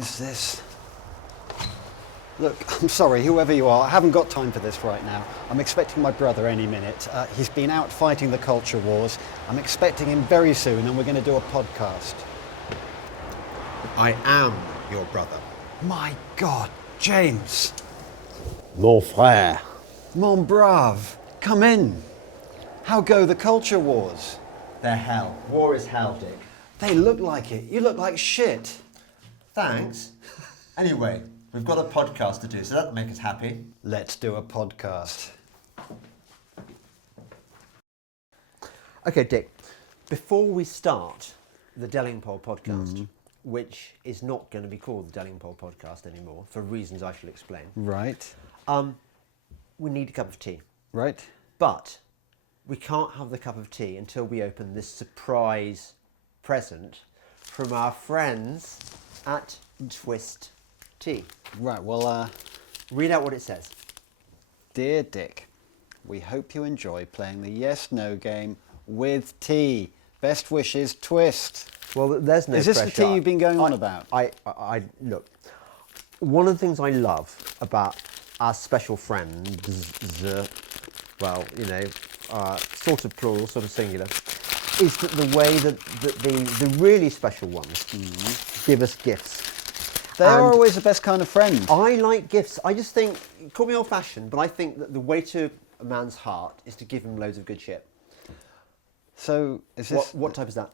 is this? Look, I'm sorry, whoever you are, I haven't got time for this right now. I'm expecting my brother any minute. He's been out fighting the culture wars. I'm expecting him very soon, and we're going to do a podcast. I am your brother. My God, James. Mon frère. Mon brave, come in. How go the culture wars? They're hell. War is hell, Dick. They look like it. You look like shit. Thanks. Anyway, we've got a podcast to do, so that'll make us happy. Let's do a podcast. Okay, Dick, before we start the Delingpole podcast, which is not going to be called the Delingpole podcast anymore, for reasons I shall explain. Right. We need a cup of tea. Right. But we can't have the cup of tea until we open this surprise present from our friends at Twist Tea. Right, well, Read out what it says. Dear Dick, we hope you enjoy playing the yes-no game with tea. Best wishes, Twist. Well, there's no Is this pressure. the tea you've been going on about? I look. One of the things I love about our special friends, well, you know, sort of plural, sort of singular, is that the way that the really special ones give us gifts. They are always the best kind of friend. I like gifts. I just think, call me old-fashioned, but I think that the way to a man's heart is to give him loads of good shit. So, is this What type is that?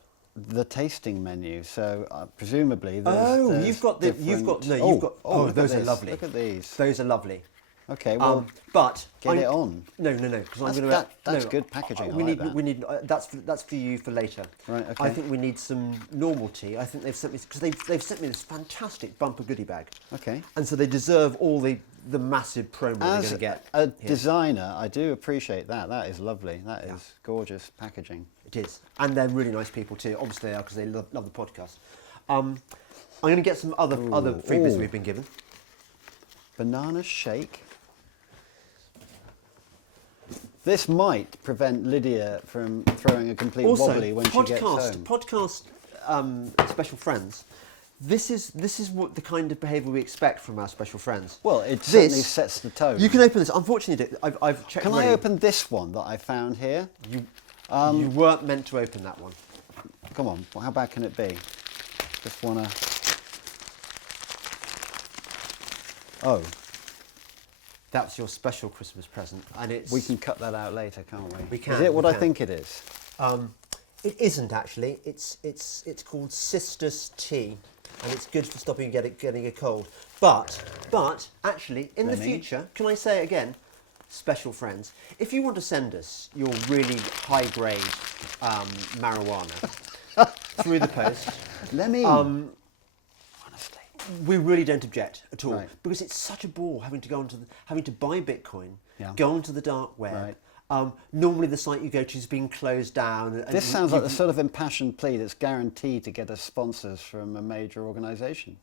the tasting menu? So, presumably, there's, Oh, there's you've got look those at are this. lovely. Look at these. Those are lovely. Okay, well, But get it on. No, because I'm That's- going to. that's good packaging, I We like need. that. We need. That's for you for later. Right, okay. I think we need some normal tea. I think they've sent me because they've sent me this fantastic bumper goodie bag. Okay. And so they deserve all the massive promo they're going As to get. a here. designer, I do appreciate that. That is lovely. That is gorgeous packaging. It is, and they're really nice people too. Obviously, they are because they love the podcast. I'm going to get some other freebies Ooh. we've been given. Banana shake. This might prevent Lydia from throwing a complete Also, wobbly when she gets home. podcast special friends. This is what the kind of behaviour we expect from our special friends. Well, it certainly sets the tone. You can open this. Unfortunately, Dick, I've checked. Can I already. open this one that I found here? You weren't meant to open that one. Come on, well, how bad can it be? Just wanna... Oh, That's your special Christmas present, and it's. we can cut that out later, can't we? We can, Is it what we I can. think it is? It isn't actually. It's called Sister's Tea, and it's good for stopping you getting a cold. But actually, in the Nanny? future, can I say it again? Special friends, if you want to send us your really high grade marijuana through the post, Let me... honestly. we really don't object at all, Right. because it's such a bore having to buy Bitcoin, Yeah. go onto the dark web. Right. Normally the site you go to is being closed down. And This sounds like the sort of impassioned plea that's guaranteed to get us sponsors from a major organisation.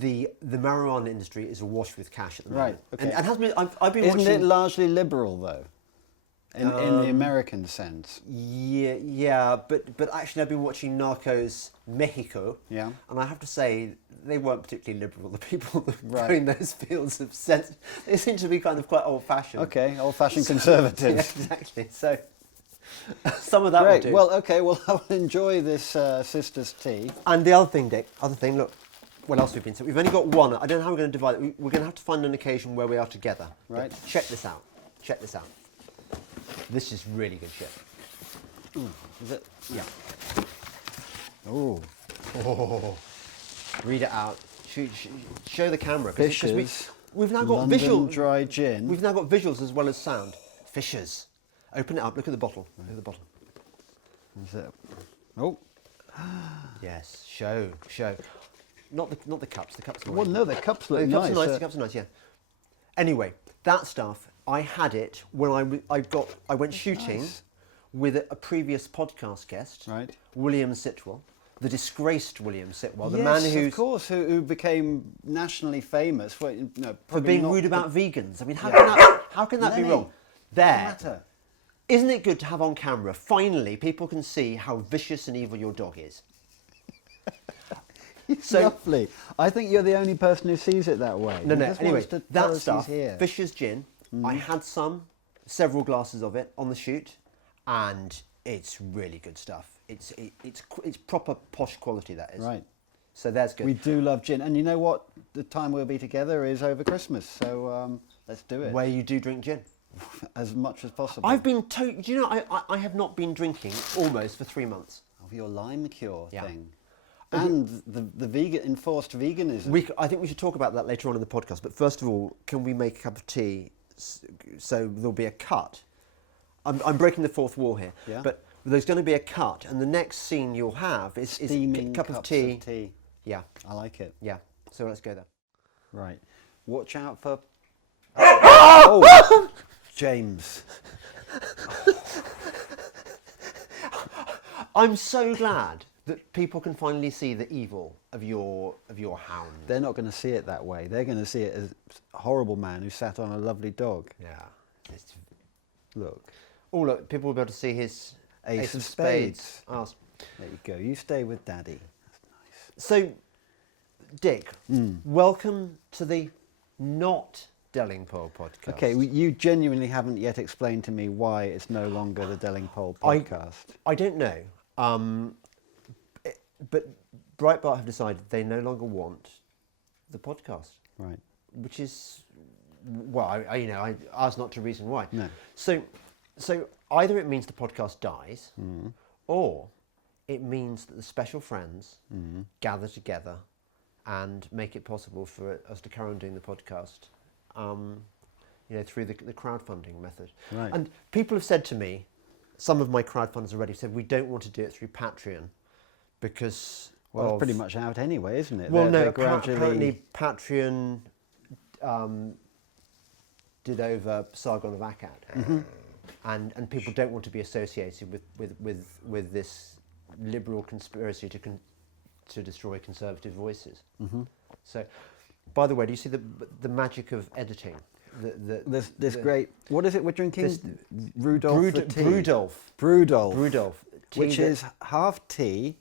the marijuana industry is awash with cash at the moment. Right, okay. And has been. I've been Isn't watching. it largely liberal, though? In the American sense? Yeah, but actually I've been watching Narcos Mexico. Yeah. And I have to say they weren't particularly liberal. The people that Right. growing those fields have said they seem to be kind of quite old-fashioned. Okay, old-fashioned conservatives. Yeah, exactly. So some of that will Great. do. Well, okay. Well, I will enjoy this sister's tea. And the other thing, Dick, look, what else we've been to? We've only got one. I don't know how we're going to divide it. We're going to have to find an occasion where we are together. But Right. check this out. This is really good shit. Is it? Yeah. Oh, Read it out. Show the camera. 'cause Fishers. We've now got London visual. dry gin. We've now got visuals as well as sound. Fishers. Open it up. Look at the bottle. Look at the bottle. Is it? Oh, Yes. Show. Not the cups. The cups are well, no, the cups look the cups nice. are nice. The cups are nice. Yeah. Anyway, that stuff I had it when I went shooting nice. with a previous podcast guest, Right. William Sitwell, the disgraced William Sitwell, the yes, man who's of course, who became nationally famous for, for probably being not rude the- about vegans. I mean, how can that be Lenny, wrong? What's There. the matter? Isn't it good to have on camera? Finally, people can see how vicious and evil your dog is. It's lovely. I think you're the only person who sees it that way. No. He just Anyway, wants to tell that us he's stuff, here. Fisher's gin. I had several glasses of it on the shoot, and it's really good stuff. It's proper posh quality, that is. Right. So that's good. We do love gin, and you know what? The time we'll be together is over Christmas, so let's do it Where you do drink gin. as much as possible. I've been do you know I have not been drinking almost for 3 months. Of your Lyme cure Yeah. thing, and the vegan enforced veganism. I think we should talk about that later on in the podcast. But first of all, can we make a cup of tea so there'll be a cut? I'm breaking the fourth wall here. Yeah. But there's going to be a cut, and the next scene you'll have is Steaming a cup of cups tea. Yeah. I like it. Yeah. So let's go there. Right. Watch out for. Oh, James. I'm so glad that people can finally see the evil of your hound. They're not going to see it that way. They're going to see it as a horrible man who sat on a lovely dog. Yeah. Look. Oh look, people will be able to see his Ace of spades. Oh, There you go. You stay with Daddy. That's nice. so, Dick, welcome to the not Delingpole podcast. Okay, you genuinely haven't yet explained to me why it's no longer the Delingpole podcast. I don't know, but Breitbart have decided they no longer want the podcast, Right. which is, well, I asked not to reason why. No. So either it means the podcast dies, or it means that the special friends gather together and make it possible for us to carry on doing the podcast, through the crowdfunding method. Right. And people have said to me, some of my crowdfunders already said, we don't want to do it through Patreon because Well, it's pretty much out anyway, isn't it? Well, They're no, gradually... apparently Patreon did over Sargon of Akkad, and people don't want to be associated with this liberal conspiracy to destroy conservative voices. So, by the way, do you see the magic of editing? This great... What is it we're drinking? Rudolph the tea. Brudolf. Which is half tea,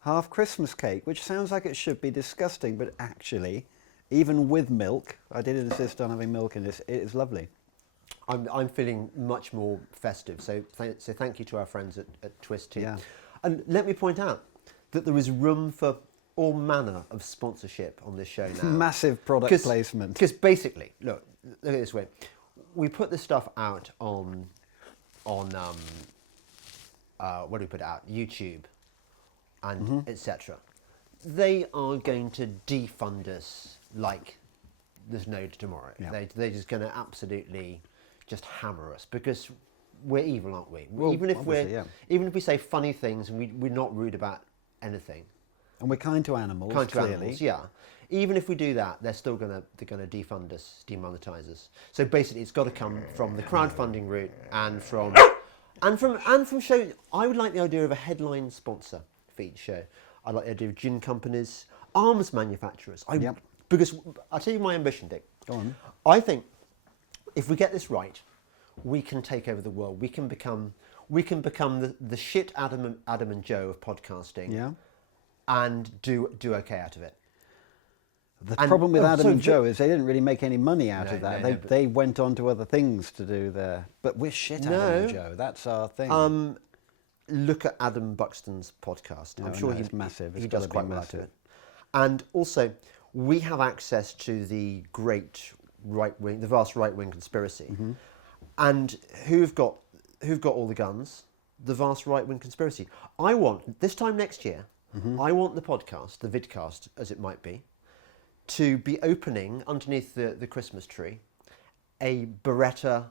half Christmas cake, which sounds like it should be disgusting, but actually, even with milk, I did insist on having milk in this, it is lovely. I'm feeling much more festive, so thank you to our friends at Twist Tea. Yeah. And let me point out that there is room for all manner of sponsorship on this show now. Massive product placement. Because basically, look at it this way. We put this stuff out on what do we put it out? YouTube and etc. They are going to defund us like there's no tomorrow. Yeah. They're just going to absolutely just hammer us because we're evil, aren't we? Well, even if obviously, we say funny things and we're not rude about anything. And we're kind to animals, clearly. Yeah. Even if we do that, they're gonna defund us, demonetize us. So basically, it's got to come from the crowdfunding route and from show. I would like the idea of a headline sponsor for each show. I'd like the idea of gin companies, arms manufacturers. Because I'll tell you my ambition, Dick. Go on. I think if we get this right, we can take over the world. We can become the shit Adam and Joe of podcasting. Yeah. And do okay out of it. The problem with Adam and Joe is they didn't really make any money out of that. They went on to other things to do there. But we're shit Adam and Joe. That's our thing. Look at Adam Buxton's podcast. I'm sure he's massive. He does quite well out of it. And also, we have access to the great right-wing, the vast right-wing conspiracy. And who've got all the guns? The vast right-wing conspiracy. I want, this time next year, I want the podcast, the vidcast as it might be, to be opening underneath the Christmas tree a Beretta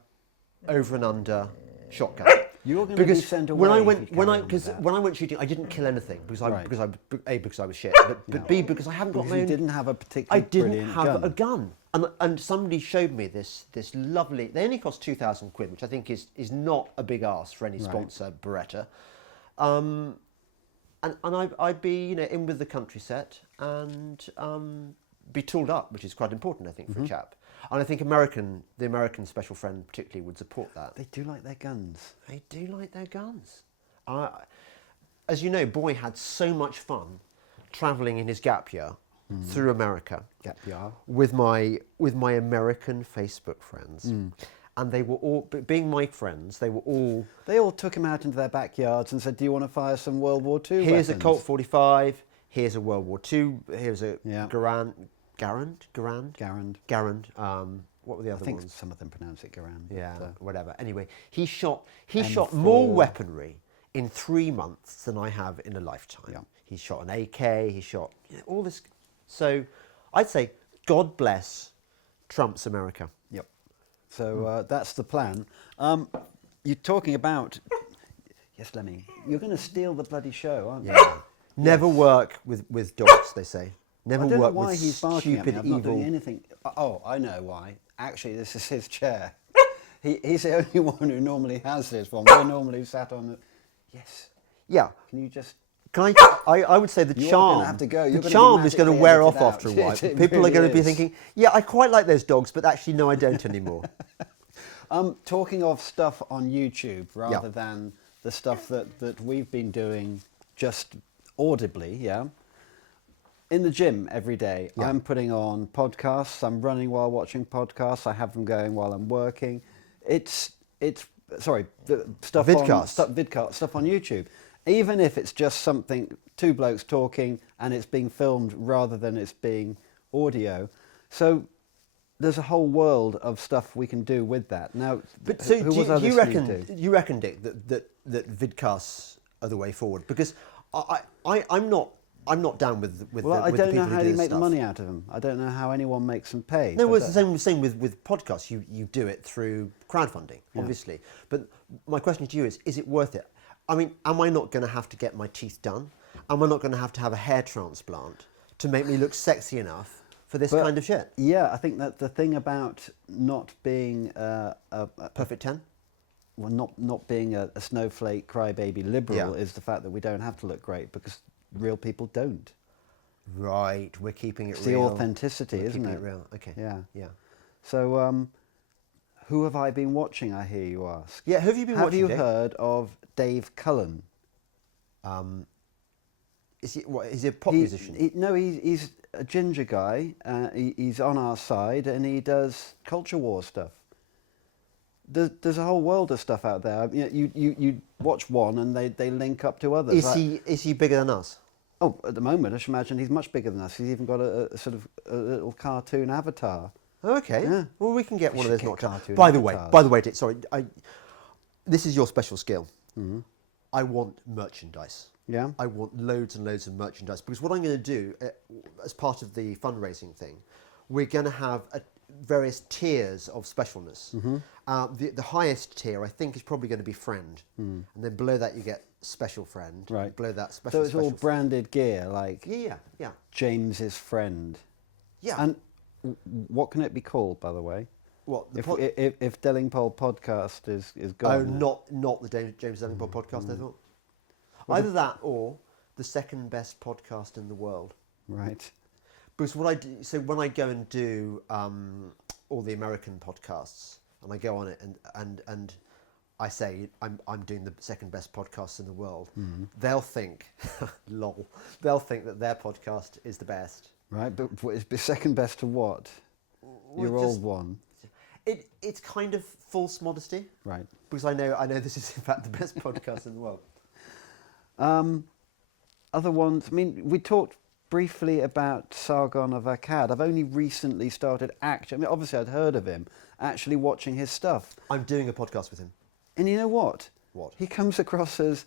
over and under shotgun. You're going to be sent away. When I went shooting, I didn't kill anything because I was shit, but B, because I haven't got my own. You didn't have a particularly brilliant gun. A gun. And somebody showed me this lovely. They only cost £2,000, which I think is not a big ask for any sponsor, Beretta. And I'd be in with the country set and be tooled up, which is quite important, I think, for a chap. And I think the American special friend particularly would support that. They do like their guns. They do like their guns. As you know, Boy had so much fun travelling in his gap year through America. Gap year. With my American Facebook friends. And they were all, being my friends, they all took him out into their backyards and said, "Do you want to fire some World War II here's weapons?" a Colt 45, here's a World War II, here's a Garand. What were the other I think ones? some of them pronounce it Garand. Yeah, but, whatever. Anyway, he shot M4. more weaponry in 3 months than I have in a lifetime. Yeah. He shot an AK, he shot all this. So I'd say, God bless Trump's America. Yep. So that's the plan. You're talking about... Yes, Lemmy, you're going to steal the bloody show, aren't you? Yeah. Never work with dogs, they say. Never I don't work know why with he's barking at me. stupid, I'm not evil... doing anything. Oh, I know why. Actually, this is his chair. He's the only one who normally has this one. We're normally sat on the... Yes. Yeah. Can you just... I would say the You're charm. gonna have to go. You're The gonna be charm is going to magically wear off edited after a out. while. It People really are going to be is. thinking, "Yeah, I quite like those dogs, but actually, no, I don't anymore." Talking of stuff on YouTube rather than the stuff that we've been doing just audibly, yeah. In the gym every day, I'm putting on podcasts. I'm running while watching podcasts. I have them going while I'm working. It's stuff Vidcast. stuff on YouTube. Even if it's just something, two blokes talking and it's being filmed rather than it's being audio. So there's a whole world of stuff we can do with that. Now, But so who do was I you listening to? reckon, Dick, that vidcasts are the way forward? Because I'm not down with Well, I the don't people know who how do you this make the stuff. money out of them. I don't know how anyone makes them pay. No, but well, it's the same with podcasts. You do it through crowdfunding, obviously. But my question to you is it worth it? I mean, am I not going to have to get my teeth done? Am I not going to have a hair transplant to make me look sexy enough for this kind of shit? Yeah, I think that the thing about not being a Perfect 10? well, not being a snowflake crybaby liberal is the fact that we don't have to look great because real people don't. Right, we're keeping it It's real. the authenticity, We're isn't keeping it? real. Okay. Yeah. Yeah. So, who have I been watching, I hear you ask? Yeah, who have you been watching, Have you Dick? heard of Dave Cullen? Is he a pop musician? No, he's a ginger guy. He's on our side and he does culture war stuff. There's a whole world of stuff out there. You watch one and they link up to others. Is he bigger than us? Oh, at the moment, I should imagine he's much bigger than us. He's even got a sort of a little cartoon avatar. Oh, okay. Yeah. Well, we can get We one of should those get knocked cartoon out. avatars. By the way, Dick, sorry, this is your special skill. Mm-hmm. I want merchandise. Yeah. I want loads and loads of merchandise because what I'm going to do as part of the fundraising thing, we're going to have various tiers of specialness. Mm-hmm. The highest tier, I think, is probably going to be friend, and then below that you get special friend. Right. Below that special. So it's all branded gear, like Yeah. James's friend. Yeah. And what can it be called, by the way? What? If Delingpole Podcast is gone. Oh, not the James Delingpole podcast. I thought either that or the second best podcast in the world. Right. Because what I do, so when I go and do all the American podcasts, and I go on it and I say I'm doing the second best podcast in the world, they'll think, lol, they'll think that their podcast is the best. Right, but it's second best to what? Your old one. It's kind of false modesty. Right. Because I know this is in fact the best podcast in the world. Other ones, I mean, we talked briefly about Sargon of Akkad. I've only recently started obviously I'd heard of him, actually watching his stuff. I'm doing a podcast with him. And you know what? What? He comes across as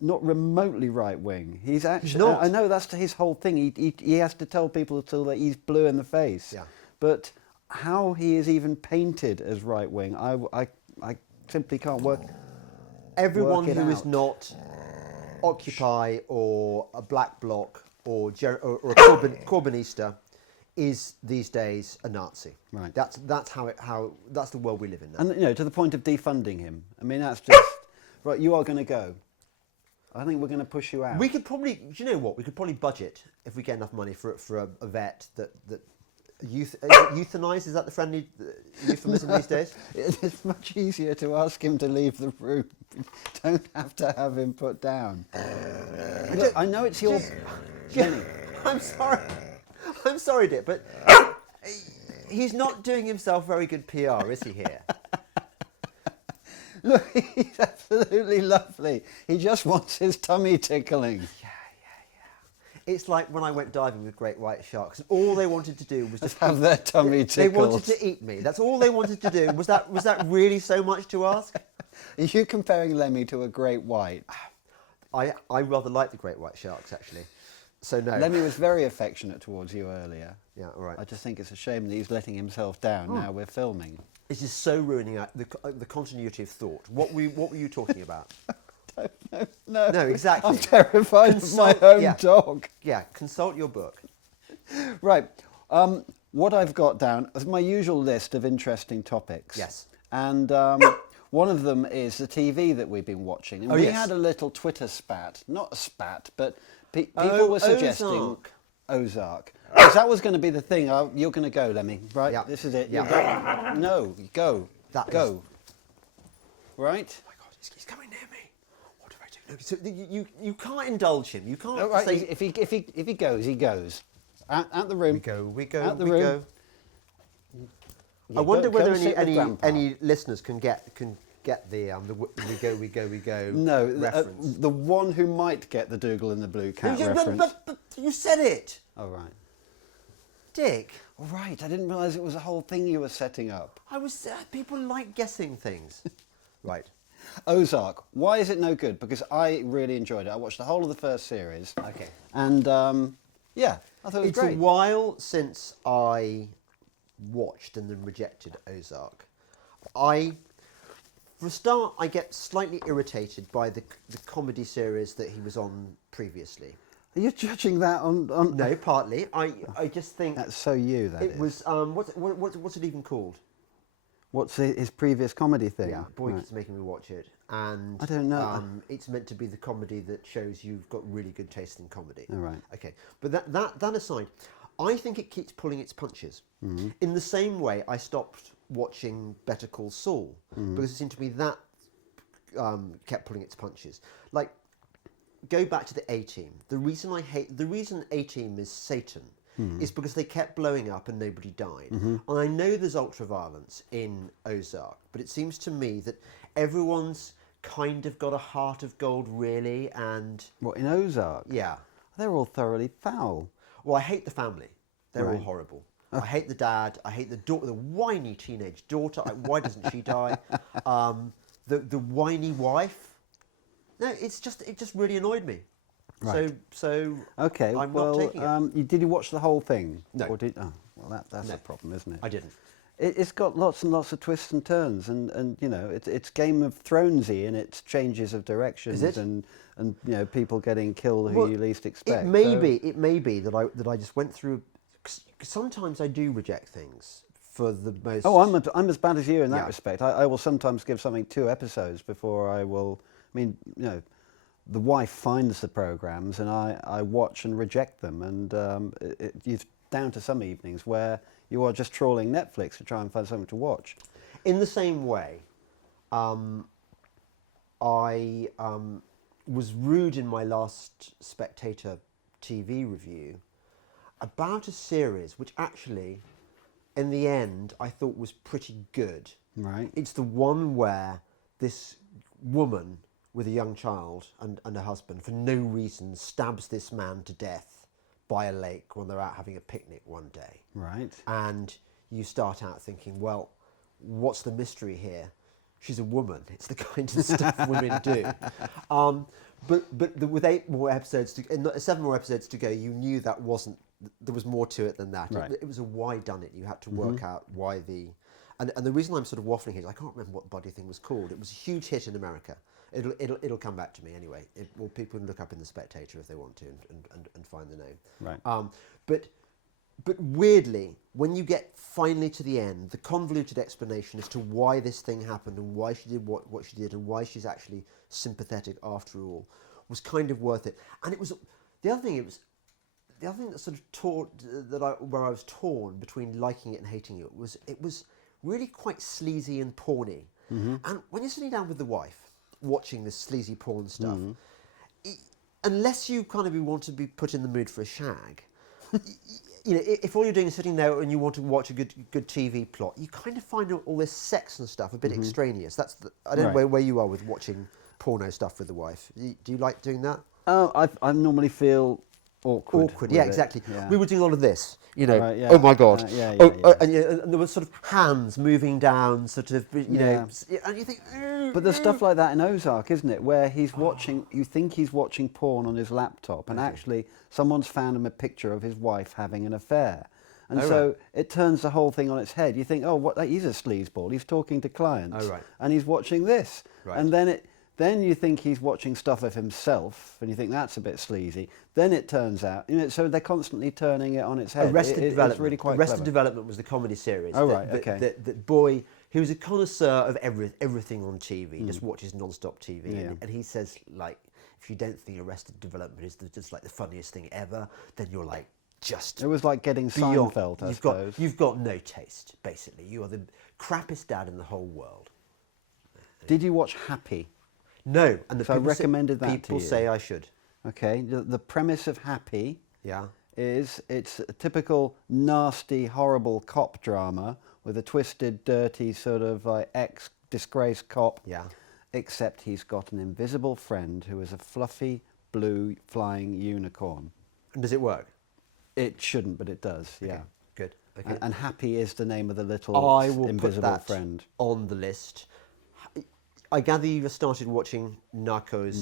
not remotely right-wing. He's actually... not. I know that's his whole thing. He has to tell people till that he's blue in the face. Yeah. But how he is even painted as right-wing, I simply can't work Everyone it who is out. not Occupy or a Black Bloc or a Corbynista is these days a Nazi. Right. That's that's the world we live in now. And to the point of defunding him. I mean, that's just right. You are going to go. I think we're going to push you out. We could probably, do you know what? We could probably budget if we get enough money for a vet that euthanize. Is that the friendly euphemism these days? It's much easier to ask him to leave the room. You don't have to have him put down. Look, I know it's your... Lenny. I'm sorry, Dick, but he's not doing himself very good PR, is he? Here. Look, he's absolutely lovely. He just wants his tummy tickling. Yeah. It's like when I went diving with great white sharks, and all they wanted to do was just have their tummy tickled. They wanted to eat me. That's all they wanted to do. Was that really so much to ask? Are you comparing Lemmy to a great white? I rather like the great white sharks, actually. So no. Lemmy was very affectionate towards you earlier. Yeah, all right. I just think it's a shame that he's letting himself down now we're filming. This is so ruining the continuity of thought. What were you talking about? No, exactly. I'm terrified of my own dog. Yeah, consult your book. Right. What I've got down is my usual list of interesting topics. Yes. And one of them is the TV that we've been watching. And we had a little Twitter spat. Not a spat, but people were suggesting Ozark. Because that was going to be the thing. You're going to go, Lemmy. Right? Yeah. This is it. Yeah. No, go. Go. Right? Oh my God, he's coming near me. What do I do? No, so you can't indulge him. You can't say... If he goes, he goes. Out the room. We go. Out the room. I wonder whether any listeners can get the we go no, reference. The one who might get the Dougal and the Blue Cat reference. But you said it. Oh, right. Dick. All right, I didn't realise it was a whole thing you were setting up. People like guessing things. Right. Ozark. Why is it no good? Because I really enjoyed it. I watched the whole of the first series. Okay. And, I thought it was great. It's a while since I watched and then rejected Ozark. For a start, I get slightly irritated by the comedy series that he was on previously. Are you judging that on... No, partly. I just think... That's so you, that it is. was... what's it even called? What's his previous comedy thing? Yeah, boy keeps making me watch it. And I don't know. It's meant to be the comedy that shows you've got really good taste in comedy. All right. Okay, but that aside, I think it keeps pulling its punches. Mm-hmm. In the same way, I stopped watching Better Call Saul because it seemed to me that kept pulling its punches. Like, go back to the A-Team. The reason A-Team is Satan is because they kept blowing up and nobody died. And I know there's ultra-violence in Ozark, but it seems to me that everyone's kind of got a heart of gold, really, and... What, in Ozark? Yeah. They're all thoroughly foul. Well, I hate the family. They're all horrible. I hate the dad. I hate the daughter, the whiny teenage daughter. Why doesn't she die? The whiny wife. No, it just really annoyed me. Right. So okay. I'm not taking it. Did you watch the whole thing? No. Or that's a problem, isn't it? I didn't. It's got lots and lots of twists and turns, and it's Game of Thronesy in its changes of directions, Is it? and people getting killed who you least expect. It may be that I just went through. Sometimes I do reject things for the most. Oh, I'm as bad as you in that respect. I will sometimes give something 2 episodes before I will. I mean, the wife finds the programs, and I watch and reject them, and it's down to some evenings where you are just trawling Netflix to try and find something to watch. In the same way, I was rude in my last Spectator TV review about a series which actually, in the end, I thought was pretty good. Right. It's the one where this woman with a young child and a husband, for no reason, stabs this man to death by a lake when they're out having a picnic one day. Right. And you start out thinking, well, what's the mystery here? She's a woman. It's the kind of stuff women do. With 7 more episodes to go, you knew that wasn't. There was more to it than that. Right. It was a why done it. You had to work out why the. And the reason I'm sort of waffling here is I can't remember what the bloody thing was called. It was a huge hit in America. It'll come back to me anyway. People can look up in the Spectator if they want to and find the name. Right. But weirdly, when you get finally to the end, the convoluted explanation as to why this thing happened and why she did what she did and why she's actually sympathetic after all was kind of worth it. And it was the other thing that sort of where I was torn between liking it and hating it was really quite sleazy and porny. And when you're sitting down with the wife watching this sleazy porn stuff, unless you kind of want to be put in the mood for a shag, if all you're doing is sitting there and you want to watch a good TV plot, you kind of find all this sex and stuff a bit extraneous. I don't know where you are with watching porno stuff with the wife. Do you like doing that? I normally feel awkward. Yeah, exactly. Yeah. We were doing all of this, Right, yeah. oh my God. And And there were sort of hands moving down, sort of, know, and you think, But there's stuff like that in Ozark, isn't it? Where he's watching, you think he's watching porn on his laptop, and actually someone's found him a picture of his wife having an affair. And it turns the whole thing on its head. You think, he's a sleazeball. He's talking to clients. And he's watching this. Right. And then you think he's watching stuff of himself, and you think that's a bit sleazy. Then it turns out, so they're constantly turning it on its head. Arrested Development. It's really quite Arrested clever. Development was the comedy series. That boy, he was a connoisseur of everything on TV, just watches non-stop TV. Yeah. And he says, like, if you don't think Arrested Development is just like the funniest thing ever, then you're like, It was like getting beyond. Seinfeld, I suppose. You've got no taste, basically. You are the crappiest dad in the whole world. Did you watch Happy? No, and I recommended that to you. People say I should. Okay, the premise of Happy Yeah. is it's a typical nasty, horrible cop drama with a twisted, dirty sort of like ex-disgraced cop. Yeah. Except he's got an invisible friend who is a fluffy, blue, flying unicorn. And does it work? It shouldn't, but it does, yeah. Okay, good. Okay. And Happy is the name of the little I will invisible put that friend. on the list. I gather you've started watching Narcos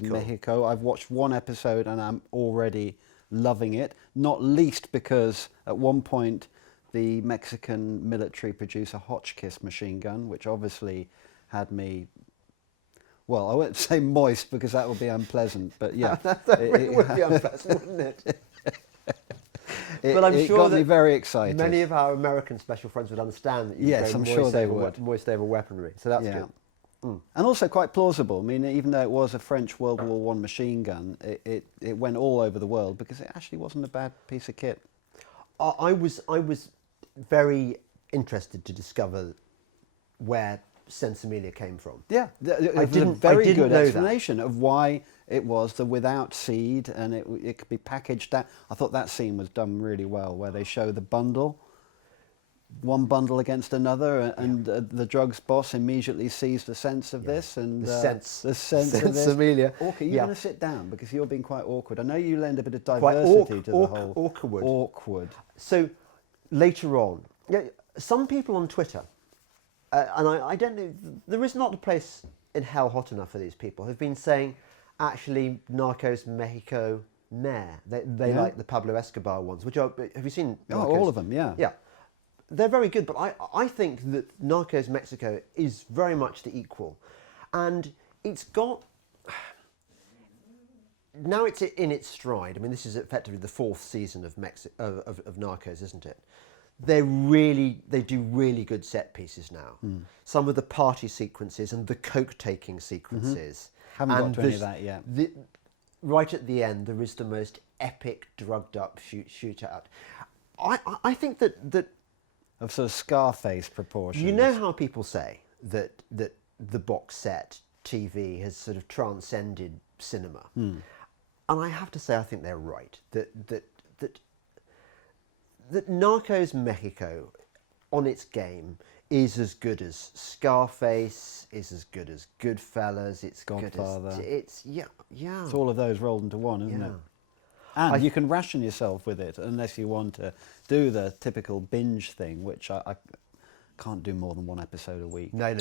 Mexico. I've watched one episode and I'm already loving it, not least because at one point the Mexican military produced a Hotchkiss machine gun, which obviously had me, well, I won't say moist because that would be unpleasant, but yeah. It would be unpleasant, wouldn't it? But I'm sure got me very excited. Many of our American special friends would understand that you I'm sure they would. Moist over weaponry, so that's good. And also quite plausible. I mean, even though it was a French World War I machine gun, it went all over the world because it actually wasn't a bad piece of kit. I was very interested to discover where Sensimilia came from. Yeah, I didn't a very good know explanation of why it was the without seed and it could be packaged that. I thought that scene was done really well, where they show the bundle. One bundle against another, and the drugs boss immediately sees the sense of this, and the sense of this. Amelia. Orca, you're going to sit down because you're being quite awkward. I know you lend a bit of diversity to the whole. Awkward. So later on, some people on Twitter, and I don't know, there is not a place in hell hot enough for these people, have been saying, actually, Narcos Mexico, they like the Pablo Escobar ones, which are, have you seen Narcos? Oh, all of them, yeah. Yeah. They're very good, but I think that Narcos Mexico is very much the equal. And it's got... Now it's in its stride. I mean, this is effectively the fourth season of Narcos, isn't it? They do really good set pieces now. Some of the party sequences and the coke-taking sequences. Haven't got to any of that yet. Right at the end, there is the most epic, drugged-up shootout. I think that of sort of Scarface proportions. You know how people say that the box set TV has sort of transcended cinema, and I have to say I think they're right. That Narcos Mexico, on its game, is as good as Scarface, is as good as Goodfellas. It's Godfather. Good as, yeah. It's all of those rolled into one, isn't it? And you can ration yourself with it unless you want to do the typical binge thing, which I can't do more than one episode a week. No.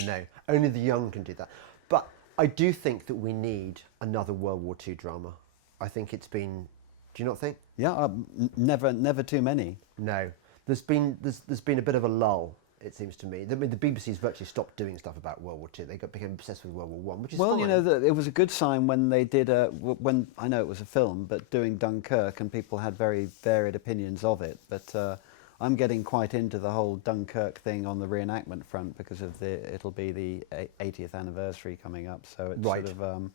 Only the young can do that. But I do think that we need another World War II drama. I think it's been... Do you not think? Yeah, never too many. No. There's been a bit of a lull, it seems to me. The BBC's virtually stopped doing stuff about World War II. They became obsessed with World War I, which is fine. Well, you know, it was a good sign when they did, when I know it was a film, but doing Dunkirk, and people had very varied opinions of it. But I'm getting quite into the whole Dunkirk thing on the reenactment front because of it'll be the 80th anniversary coming up. So it's sort of...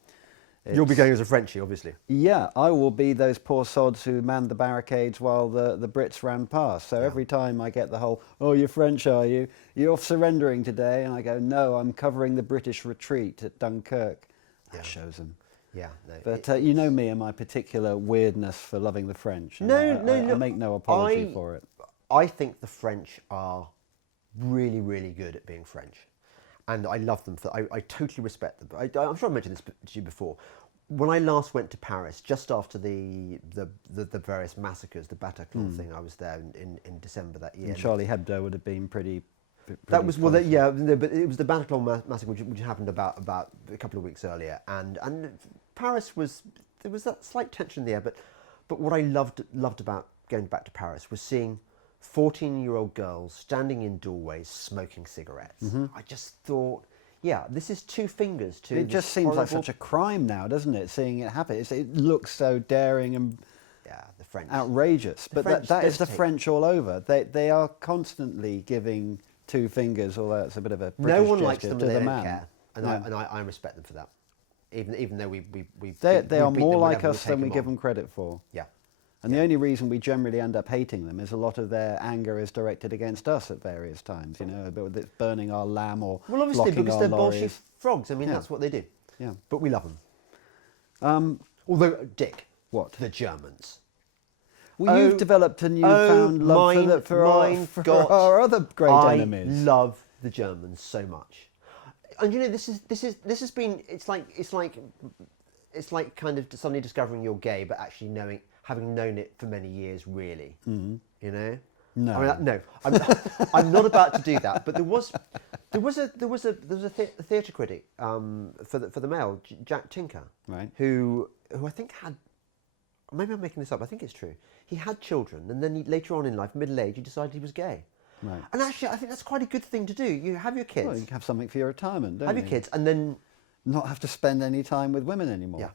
You'll be going as a Frenchie, obviously. Yeah, I will be those poor sods who manned the barricades while the Brits ran past. So every time I get the whole, "Oh, you're French, are you? You're surrendering today?" And I go, "No, I'm covering the British retreat at Dunkirk." That shows them. Yeah, no. But you know me and my particular weirdness for loving the French. And I make no apology for it. I think the French are really, really good at being French. And I love them. I totally respect them. I'm sure I mentioned this to you before. When I last went to Paris, just after the various massacres, the Bataclan thing, I was there in December that year. And Charlie Hebdo would have been pretty that was but it was the Bataclan massacre which happened about a couple of weeks earlier, and Paris there was that slight tension there, but what I loved about going back to Paris was seeing 14-year-old girls standing in doorways smoking cigarettes. I just thought, yeah, this is two fingers to. It just seems like such a crime now, doesn't it? Seeing it happen, it looks so daring and the French outrageous. But that is the French all over. They are constantly giving two fingers, although it's a bit of a British no one gesture likes them, to and they the don't man. care, and I respect them for that. Even though we they are beat more them like whenever us than we take give them them credit for. Yeah. And the only reason we generally end up hating them is a lot of their anger is directed against us at various times, you know, it's burning our lamb or Well, obviously, blocking because our they're lorries. bolshy frogs. I mean, that's what they do. Yeah. But we love them. Although, Dick, What? the Germans. Well, you've developed a newfound love for our other great enemies. I love the Germans so much, and you know this has been it's like kind of suddenly discovering you're gay, but actually having known it for many years, really. Mm-hmm. You know. No, I mean, no, I'm not about to do that. But there was a theatre critic for the Mail, Jack Tinker, right? Who I think had, maybe I'm making this up. I think it's true. He had children, and then later on in life, middle age, he decided he was gay. Right. And actually, I think that's quite a good thing to do. You have your kids. Well, you can have something for your retirement, don't you? Have your kids, and then not have to spend any time with women anymore. Yeah.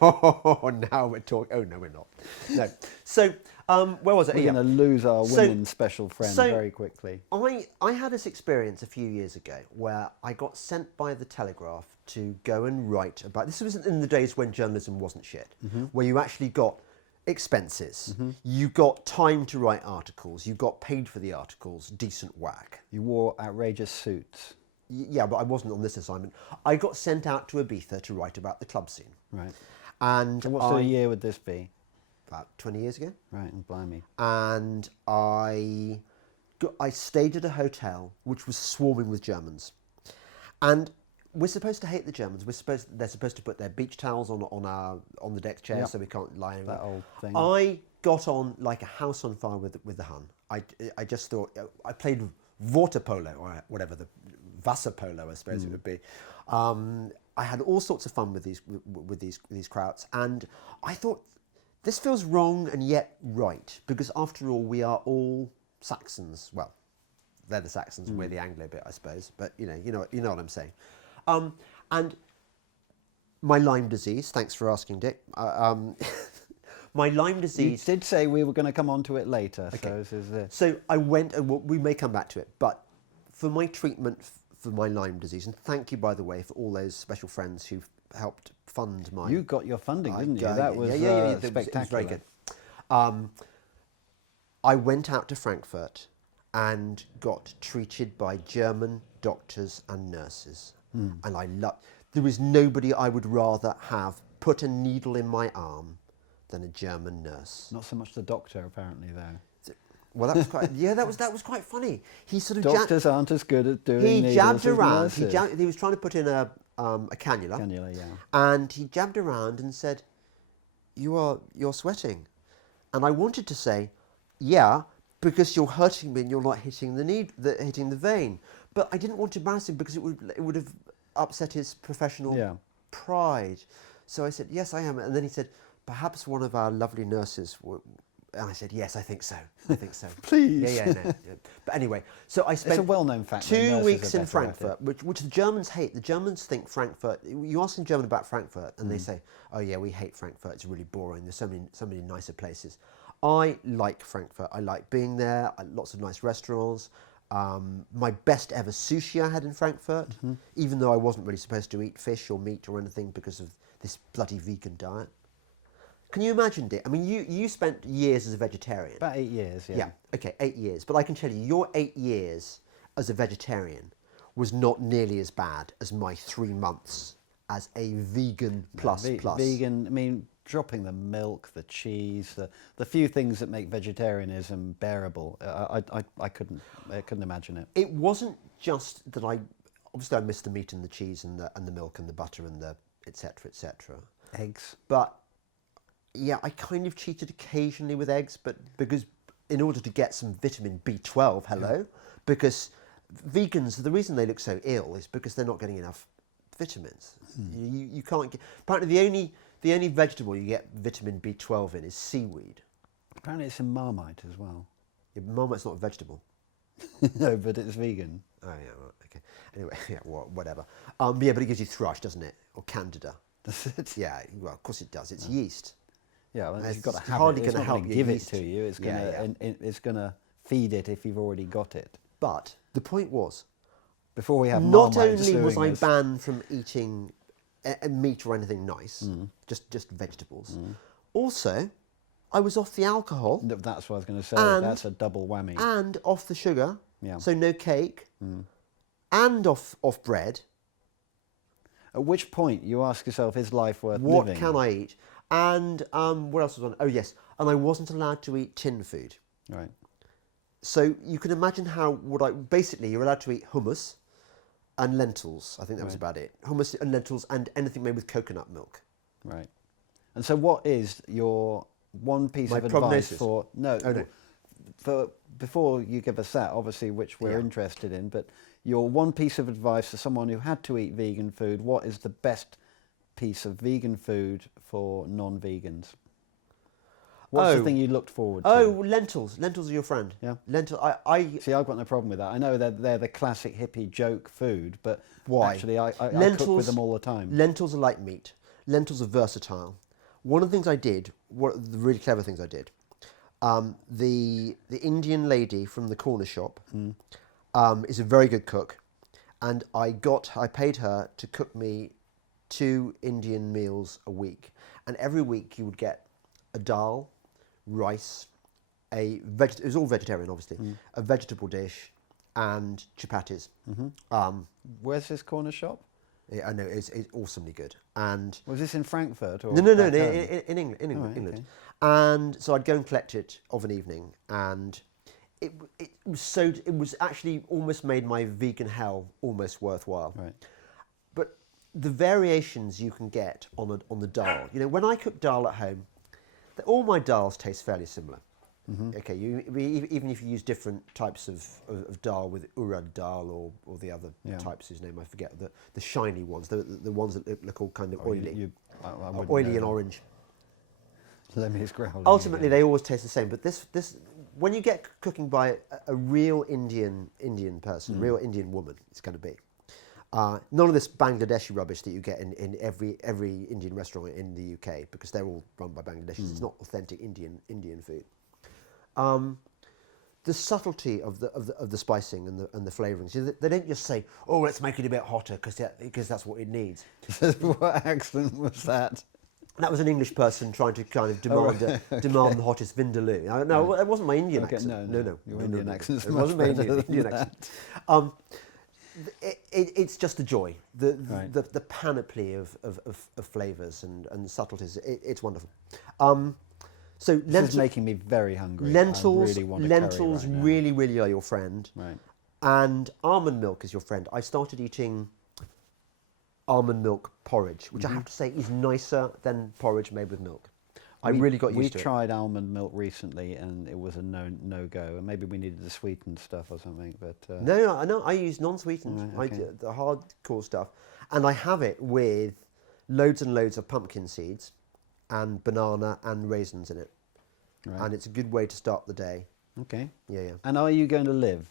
Oh, now we're talking. Oh no, we're not. No. So, where was it? We're going to lose our women special friend very quickly. I had this experience a few years ago where I got sent by the Telegraph to go and write about. This was in the days when journalism wasn't shit, where you actually got expenses, you got time to write articles, you got paid for the articles, decent whack. You wore outrageous suits. Yeah, but I wasn't on this assignment. I got sent out to Ibiza to write about the club scene. Right. And what sort of year would this be? About 20 years ago. Right, and blimey. And I stayed at a hotel which was swarming with Germans. And we're supposed to hate the Germans. They're supposed to put their beach towels on the deck chairs so we can't lie anywhere. That old thing. I got on like a house on fire with the Hun. I just thought, I played water polo or whatever, the Wasser polo I suppose it would be. I had all sorts of fun with these krauts, and I thought this feels wrong and yet right, because after all we are all Saxons. Well, they're the Saxons and we're the Anglo bit, I suppose. But you know what I'm saying. And my Lyme disease. Thanks for asking, Dick. My Lyme disease. You did say we were going to come on to it later. Okay. So So I went, and we may come back to it, but for my treatment for my Lyme disease, and thank you, by the way, for all those special friends who helped fund my... You got your funding, didn't you? That was spectacular. It was very good. I went out to Frankfurt and got treated by German doctors and nurses. And there was nobody I would rather have put a needle in my arm than a German nurse. Not so much the doctor, apparently, though. Well, that was quite. Yeah, that was quite funny. He sort of doctors aren't as good at doing. He needles jabbed as around. nurses. He was trying to put in a cannula. Cannula, yeah. And he jabbed around and said, "You're sweating," and I wanted to say, "Yeah, because you're hurting me and you're not hitting hitting the vein." But I didn't want to embarrass him because it would have upset his professional pride. So I said, "Yes, I am." And then he said, "Perhaps one of our lovely nurses would." And I said, "Yes, I think so. I think so." Please. Yeah. But anyway, so I spent it's a well-known fact 2 weeks in Frankfurt, which the Germans hate. The Germans think Frankfurt. You ask in German about Frankfurt, and they say, "Oh yeah, we hate Frankfurt. It's really boring. There's so many nicer places." I like Frankfurt. I like being there. Lots of nice restaurants. My best ever sushi I had in Frankfurt, even though I wasn't really supposed to eat fish or meat or anything because of this bloody vegan diet. Can you imagine, Dick? I mean, you spent years as a vegetarian. About 8 years, yeah. Yeah, okay, 8 years. But I can tell you, your 8 years as a vegetarian was not nearly as bad as my 3 months as a vegan plus. Vegan, I mean, dropping the milk, the cheese, the few things that make vegetarianism bearable. I couldn't imagine it. It wasn't just that obviously I missed the meat and the cheese and the milk and the butter and the etc. Eggs. But yeah, I kind of cheated occasionally with eggs, but because in order to get some vitamin B12, because vegans, the reason they look so ill is because they're not getting enough vitamins. You can't get, apparently the only vegetable you get vitamin B12 in is seaweed. Apparently it's in Marmite as well. Yeah, Marmite's not a vegetable. No, but it's vegan. Oh yeah, right, okay. Anyway, yeah, whatever. Yeah, but it gives you thrush, doesn't it? Or candida. Does it? Yeah, well, of course it does. It's yeast. Yeah, well, you've got to It's have hardly it. It's gonna not help going your to give it yeast. to you. It's going Yeah, to it's going to feed it if you've already got it. But the point was, Before we have not Marmite only was I suing us- banned from eating meat or anything nice, just vegetables. Also, I was off the alcohol No, that's what I was going to say. And- That's a double whammy. and off the sugar. Yeah. So no cake, and off bread. At which point you ask yourself, is life worth What living? can I eat? And what else was on? Oh yes, and I wasn't allowed to eat tin food. Right. So you can imagine how basically you're allowed to eat hummus and lentils. I think that was about it. Hummus and lentils and anything made with coconut milk. Right. And so what is your one piece My of prognosis? advice for... No, Oh, no. For, before you give us that, obviously, which we're Yeah. interested in, but your one piece of advice for someone who had to eat vegan food, what is the best piece of vegan food for non-vegans? What's the thing you looked forward to? Oh, lentils. Lentils are your friend. Yeah. See, See, I've got no problem with that. I know they're the classic hippie joke food, but Why? actually I cook with them all the time. Lentils are like meat. Lentils are versatile. One of the things I did, one of the really clever things I did, the Indian lady from the corner shop is a very good cook, and I paid her to cook me 2 Indian meals a week, and every week you would get a dal, rice, it was all vegetarian obviously, a vegetable dish, and chapatis. Where's this corner shop? Yeah, I know it's awesomely good. And Was this in Frankfurt? Or no, back home? in England. Oh, right, England. okay. And so I'd go and collect it of an evening, and it was actually almost made my vegan hell almost worthwhile. Right. But the variations you can get on the dal, when I cook dal at home, all my dals taste fairly similar. Okay, even if you use different types of dal with urad dal or the other types whose name I forget, the shiny ones, the ones that look all kind of oily, I wouldn't oily know and that. orange. Let me growling Ultimately, again. they always taste the same. But this when you get cooking by a real Indian person, real Indian woman, it's going to be. None of this Bangladeshi rubbish that you get in every Indian restaurant in the UK, because they're all run by Bangladeshis. It's not authentic Indian food. The subtlety of the spicing and the flavourings. They don't just say, "Oh, let's make it a bit hotter," because that's what it needs. What accent was that? That was an English person trying to kind of demand the hottest vindaloo. No, it wasn't my Indian Okay, accent. no. Your Indian accent's It much wasn't my better Indian than accent. It's just the joy, the panoply of flavours and subtleties. It's wonderful. So This is making me very hungry. lentils, I really want a lentils curry right now. really are your friend. Right. And almond milk is your friend. I started eating almond milk porridge, which I have to say is nicer than porridge made with milk. I really got used to We it. tried almond milk recently, and it was a no go. And maybe we needed the sweetened stuff or something. But No, I use non-sweetened. Right, okay. I do the hardcore stuff, and I have it with loads and loads of pumpkin seeds, and banana and raisins in it, Right. and it's a good way to start the day. Okay. Yeah. And are you going to live?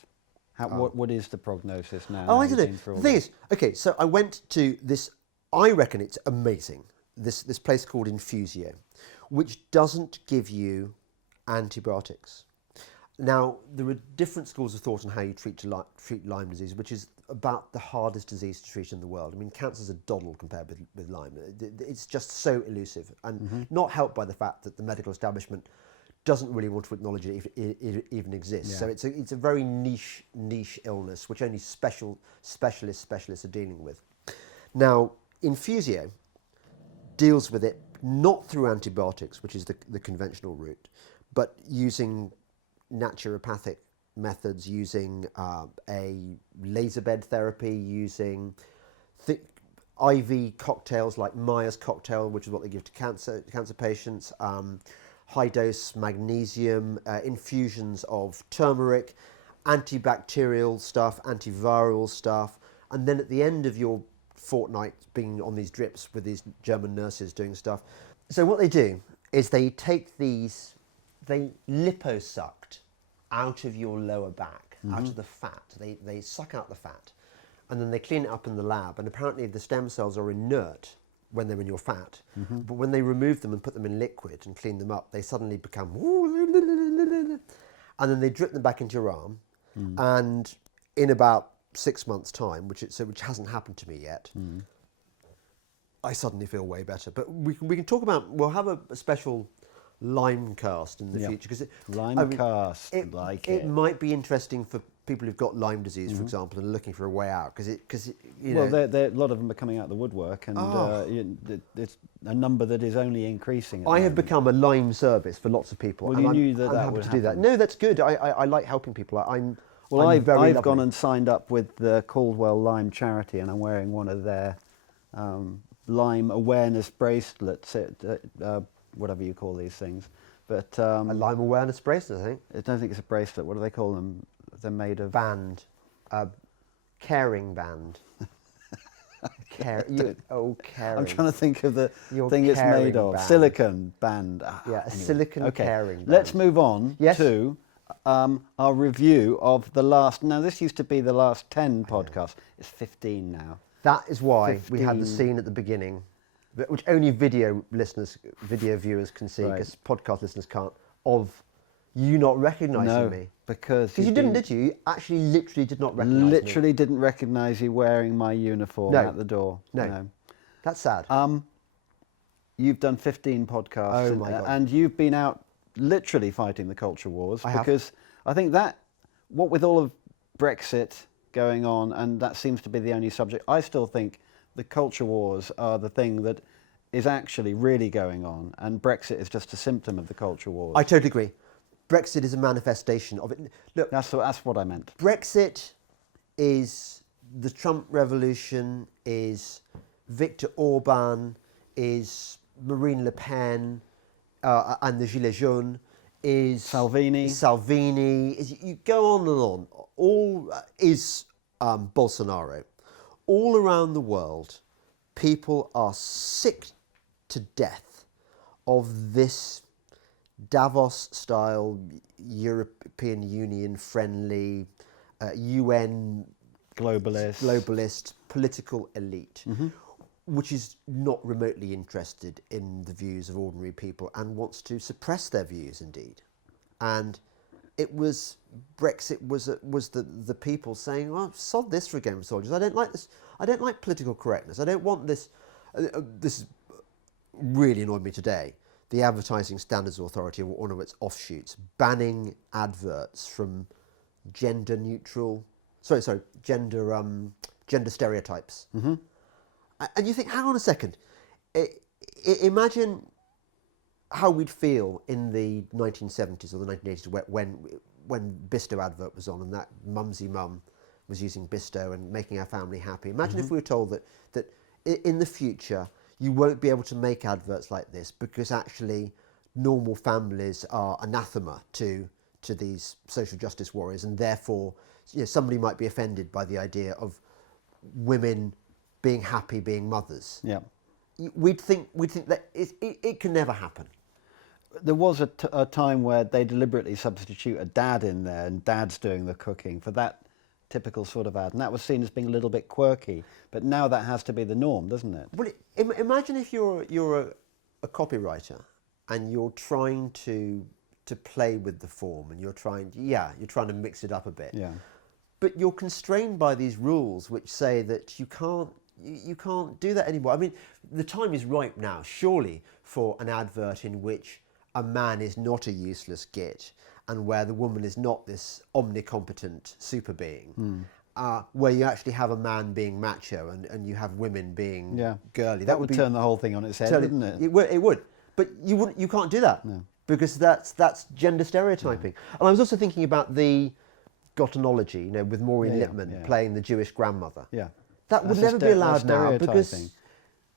What is the prognosis now? Oh, now I you've don't been know. through The all thing this? is, okay, so I went to this. I reckon it's amazing. This place called Infusio, which doesn't give you antibiotics. Now, there are different schools of thought on how you treat Lyme disease, which is about the hardest disease to treat in the world. I mean, cancer's a doddle compared with Lyme. It's just so elusive, and not helped by the fact that the medical establishment doesn't really want to acknowledge it if it even exists. Yeah. So it's a very niche illness, which only specialists are dealing with. Now, Infusio deals with it not through antibiotics, which is the conventional route, but using naturopathic methods, using a laser bed therapy, using IV cocktails like Myers cocktail, which is what they give to cancer patients, high dose magnesium, infusions of turmeric, antibacterial stuff, antiviral stuff, and then at the end of your fortnight being on these drips with these German nurses doing stuff. So what they do is they take these, they liposucked out of your lower back, out of the fat. They suck out the fat, and then they clean it up in the lab. And apparently the stem cells are inert when they're in your fat, but when they remove them and put them in liquid and clean them up, they suddenly become, and then they drip them back into your arm, and in about 6 months' time, which hasn't happened to me yet, I suddenly feel way better. But we can talk about, we'll have a special Lyme cast in the future, because it might be interesting for people who've got Lyme disease, for example, and are looking for a way out, because you know, a lot of them are coming out of the woodwork, and it's a number that is only increasing. I have become a Lyme service for lots of people. Well, and you knew that I'm that happy would to do that. happen. No, that's good. I like helping people. I've gone and signed up with the Caldwell Lyme charity, and I'm wearing one of their Lyme awareness bracelets, whatever you call these things. But a Lyme awareness bracelet, I think. I don't think it's a bracelet. What do they call them? They're made of Band, caring band. Caring. I'm trying to think of the Your thing it's made caring of. band. Silicon band. Yeah, a silicon caring band. Let's move on to our review of the last. Now, this used to be the last 10 podcasts. It's 15 now. That is why 15. we had the scene at the beginning, which only video viewers can see, because podcast listeners can't, of you not recognising me. Because you didn't, did you? You actually literally did not recognise me. Literally didn't recognise you wearing my uniform at the door. No. That's sad. You've done 15 podcasts, Oh my God. and you've been out literally fighting the culture wars. I have. Because I think that, what with all of Brexit going on, and that seems to be the only subject, I still think the culture wars are the thing that is actually really going on, and Brexit is just a symptom of the culture wars. I totally agree. Brexit is a manifestation of it. Look, That's what I meant. Brexit is the Trump revolution, is Viktor Orban, is Marine Le Pen, and the Gilets jaunes, is Salvini. You go on and on. All is Bolsonaro. All around the world, people are sick to death of this Davos-style, European Union-friendly, UN globalist political elite, which is not remotely interested in the views of ordinary people and wants to suppress their views, indeed. And Brexit was the people saying, "Well, sod this for a game of soldiers. I don't like this. I don't like political correctness. I don't want this." This really annoyed me today. The Advertising Standards Authority, or one of its offshoots, banning adverts from gender stereotypes. And you think, hang on a second. Imagine how we'd feel in the 1970s or the 1980s when Bisto advert was on, and that mumsy mum was using Bisto and making our family happy. Imagine if we were told that in the future you won't be able to make adverts like this, because actually normal families are anathema to these social justice warriors, and therefore somebody might be offended by the idea of women being happy being mothers. Yeah. We'd think that it can never happen. There was a time where they deliberately substitute a dad in there, and dad's doing the cooking for that typical sort of ad, and that was seen as being a little bit quirky. But now that has to be the norm, doesn't it? Well, imagine if you're a copywriter and you're trying to play with the form, and you're trying to mix it up a bit. Yeah. But you're constrained by these rules which say that you can't do that anymore. I mean, the time is ripe now, surely, for an advert in which a man is not a useless git, and where the woman is not this omnicompetent super being, where you actually have a man being macho and you have women being girly. That would turn the whole thing on its head, wouldn't it? It would. But you can't do that because that's gender stereotyping. And I was also thinking about the Gothanology, with Maureen Lipman playing the Jewish grandmother. Yeah. That would never be allowed now because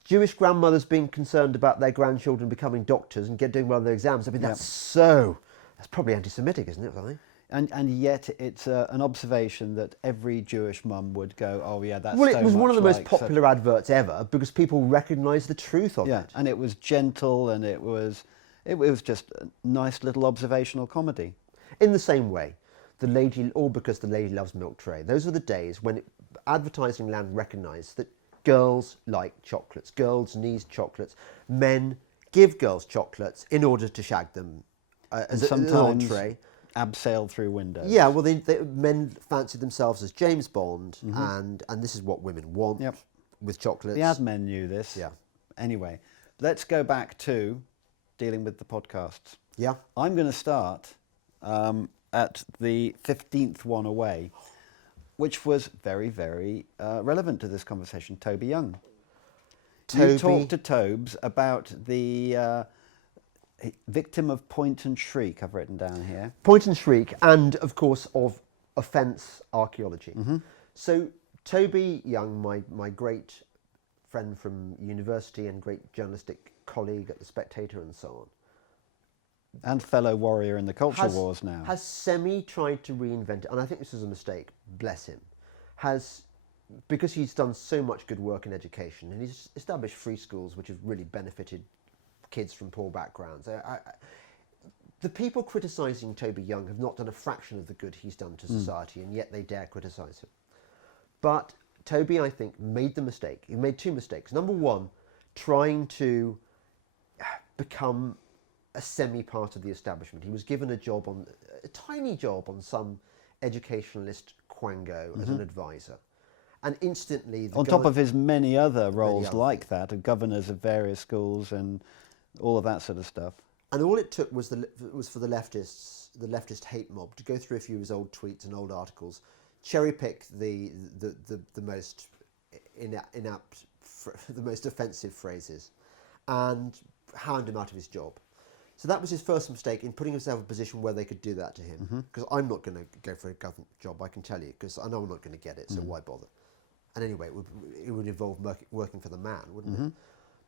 Jewish grandmothers being concerned about their grandchildren becoming doctors and doing well in their exams. I mean, that's probably anti-Semitic, isn't it? I think. And yet it's an observation that every Jewish mum would go, oh yeah, that's well, it was one of the most popular adverts ever because people recognised the truth of it. Yeah, and it was gentle and it was just a nice little observational comedy. In the same way, because the lady loves milk tray. Those were the days when advertising land recognised that girls like chocolates, girls need chocolates, men give girls chocolates in order to shag them as an entree. Abseil through windows. Yeah, well, men fancied themselves as James Bond, and this is what women want with chocolates. The ad men knew this. Yeah. Anyway, let's go back to dealing with the podcasts. Yeah. I'm going to start at the 15th one away, which was very, very relevant to this conversation. Toby Young. You talked to Tobes about the victim of point and shriek, I've written down here. Point and shriek, and of course of offence archaeology. So Toby Young, my great friend from university and great journalistic colleague at The Spectator and so on. And fellow warrior in the culture wars now. Has tried to reinvent it, and I think this is a mistake, bless him. Because he's done so much good work in education, and he's established free schools which have really benefited kids from poor backgrounds. The people criticising Toby Young have not done a fraction of the good he's done to society, and yet they dare criticise him. But Toby, I think, made the mistake. He made two mistakes. Number one, trying to become a semi-part of the establishment. He was given a tiny job on some educationalist quango as an advisor. And instantly... On top of his many other roles like that, of governors of various schools and all of that sort of stuff. And all it took was for the leftist hate mob to go through a few of his old tweets and old articles, cherry pick the most inept, the most offensive phrases, and hound him out of his job. So that was his first mistake in putting himself in a position where they could do that to him. Because I'm not going to go for a government job, I can tell you, because I know I'm not going to get it, so why bother? And anyway, it would involve working for the man, wouldn't it?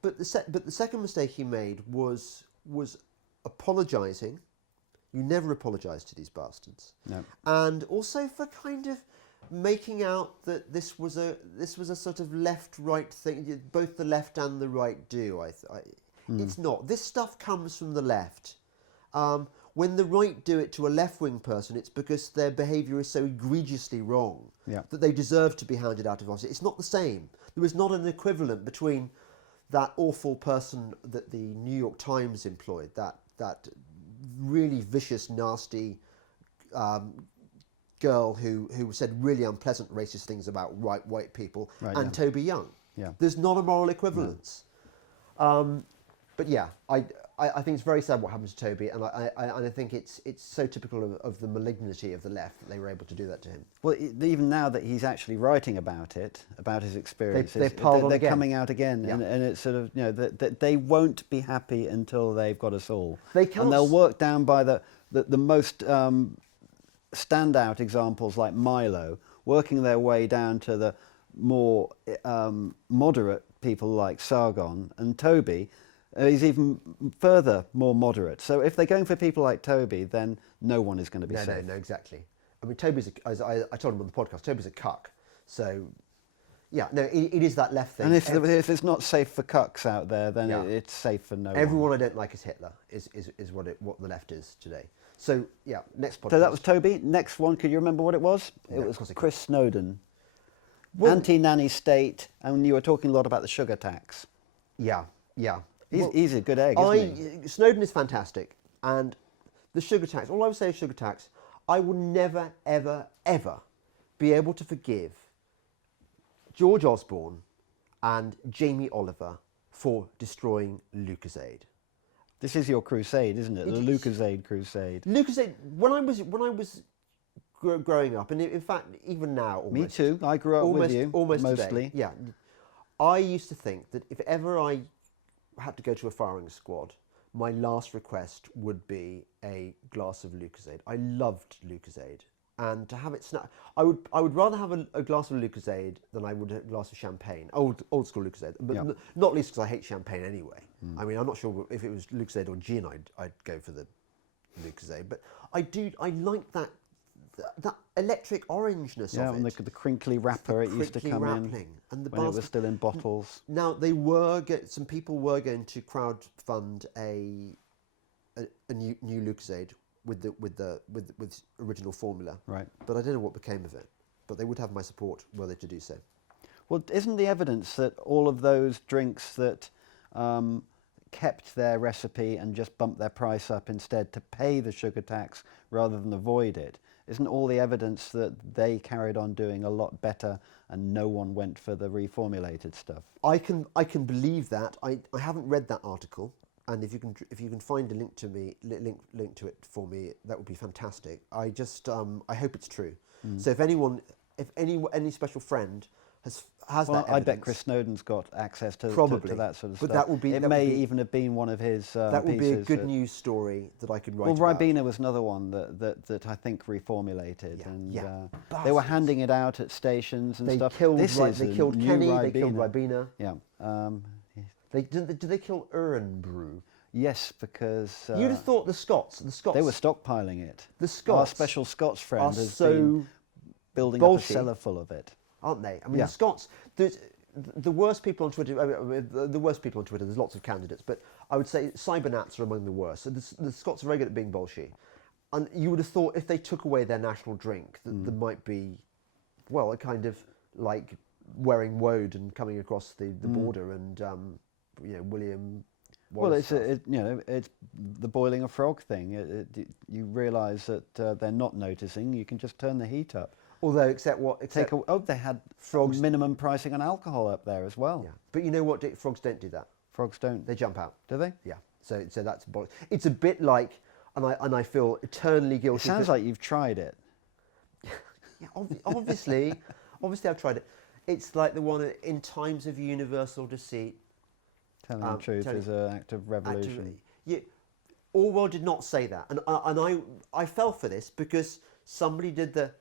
But the second mistake he made was apologising. You never apologise to these bastards. No. And also for kind of making out that this was a sort of left-right thing. Both the left and the right do. It's not. This stuff comes from the left. When the right do it to a left-wing person, it's because their behaviour is so egregiously wrong that they deserve to be hounded out of office. It's not the same. There is not an equivalent between that awful person that the New York Times employed, that really vicious, nasty girl who said really unpleasant racist things about white people, and Toby Young. Yeah. There's not a moral equivalence. No. But yeah, I think it's very sad what happened to Toby, and I think it's so typical of the malignity of the left that they were able to do that to him. Well, even now that he's actually writing about it, about his experiences, they're coming out again, and it's sort of, that they won't be happy until they've got us all. And they'll work down by the most standout examples like Milo, working their way down to the more moderate people like Sargon and Toby. He's even further more moderate. So if they're going for people like Toby, then no one is going to be safe. No, exactly. I mean, Toby's, as I told him on the podcast, Toby's a cuck. So, yeah, no, it is that left thing. And if it's not safe for cucks out there, then it's safe for no one. Everyone I don't like is Hitler, is what the left is today. So, yeah, next podcast. So that was Toby. Next one, could you remember what it was? Yeah, it was Chris Snowdon. Well, anti-nanny state, and you were talking a lot about the sugar tax. Yeah. He's a good egg, isn't he? Snowdon is fantastic, and the sugar tax, all I would say is sugar tax, I will never, ever, ever be able to forgive George Osborne and Jamie Oliver for destroying Lucozade. This is your crusade, isn't it? The Lucozade crusade. Lucozade, when I was growing up, and in fact, even now, almost, Me too. I grew up with you, almost mostly. today, yeah. I used to think that if ever I had to go to a firing squad, my last request would be a glass of Lucozade. I loved Lucozade, and to have it I would rather have a glass of Lucozade than I would a glass of champagne. Old school Lucozade, but Yeah. not least because I hate champagne anyway. I mean, I'm not sure if it was Lucozade or gin, I'd go for the Lucozade, but I like that electric orangeness Yeah, of and it. the crinkly wrapper it used to crinkly come wrapping, in and the when it was basket. still in bottles. Now some people were going to crowdfund a new Lucozade with original formula. Right. But I don't know what became of it. But they would have my support were they to do so. Well, isn't the evidence that all of those drinks that kept their recipe and just bumped their price up instead to pay the sugar tax rather than avoid it, isn't all the evidence that they carried on doing a lot better and no one went for the reformulated stuff? I can believe that. I haven't read that article, and if you can find a link to it for me, that would be fantastic. I just I hope it's true. So if any special friend has Well, that evidence, I bet Chris Snowden's got access to Probably. that sort of But stuff. that would be- It that may would be- even have been one of his that would be a pieces good that- news story that I could write Well, about. Ribena was another one that I think reformulated, Yeah, and yeah. they were Bastards. handing it out at stations and They stuff. killed This is they a killed new Kenny. They killed Ribena. Yeah. Did they kill Brew? Yes, because You'd have thought the Scots. they were stockpiling it. The Our Scots special Scots friend are has so been building up a bolshy. cellar full of it. aren't they? I mean, Yeah. the Scots. The worst people on Twitter. The worst people on Twitter. There's lots of candidates, but I would say cybernats are among the worst. So the Scots are very good at being bolshy, and you would have thought if they took away their national drink, that there might be, well, a kind of like wearing woad and coming across the border, and William. Well, Wallace it's stuff. it's the boiling a frog thing. You realise that they're not noticing. You can just turn the heat up. Although, except They had Frogs- minimum pricing on alcohol up there as well. yeah. But you know what? Dick? Frogs don't do that. Frogs don't. They jump out. Do they? Yeah. So that's it's a bit like, and I feel eternally It guilty. sounds like you've tried it. Yeah, obviously, I've tried it. It's like the one in times of universal deceit. Telling the truth telling- is an act of revolution. Actively. Yeah, Orwell did not say that, and I fell for this because somebody did the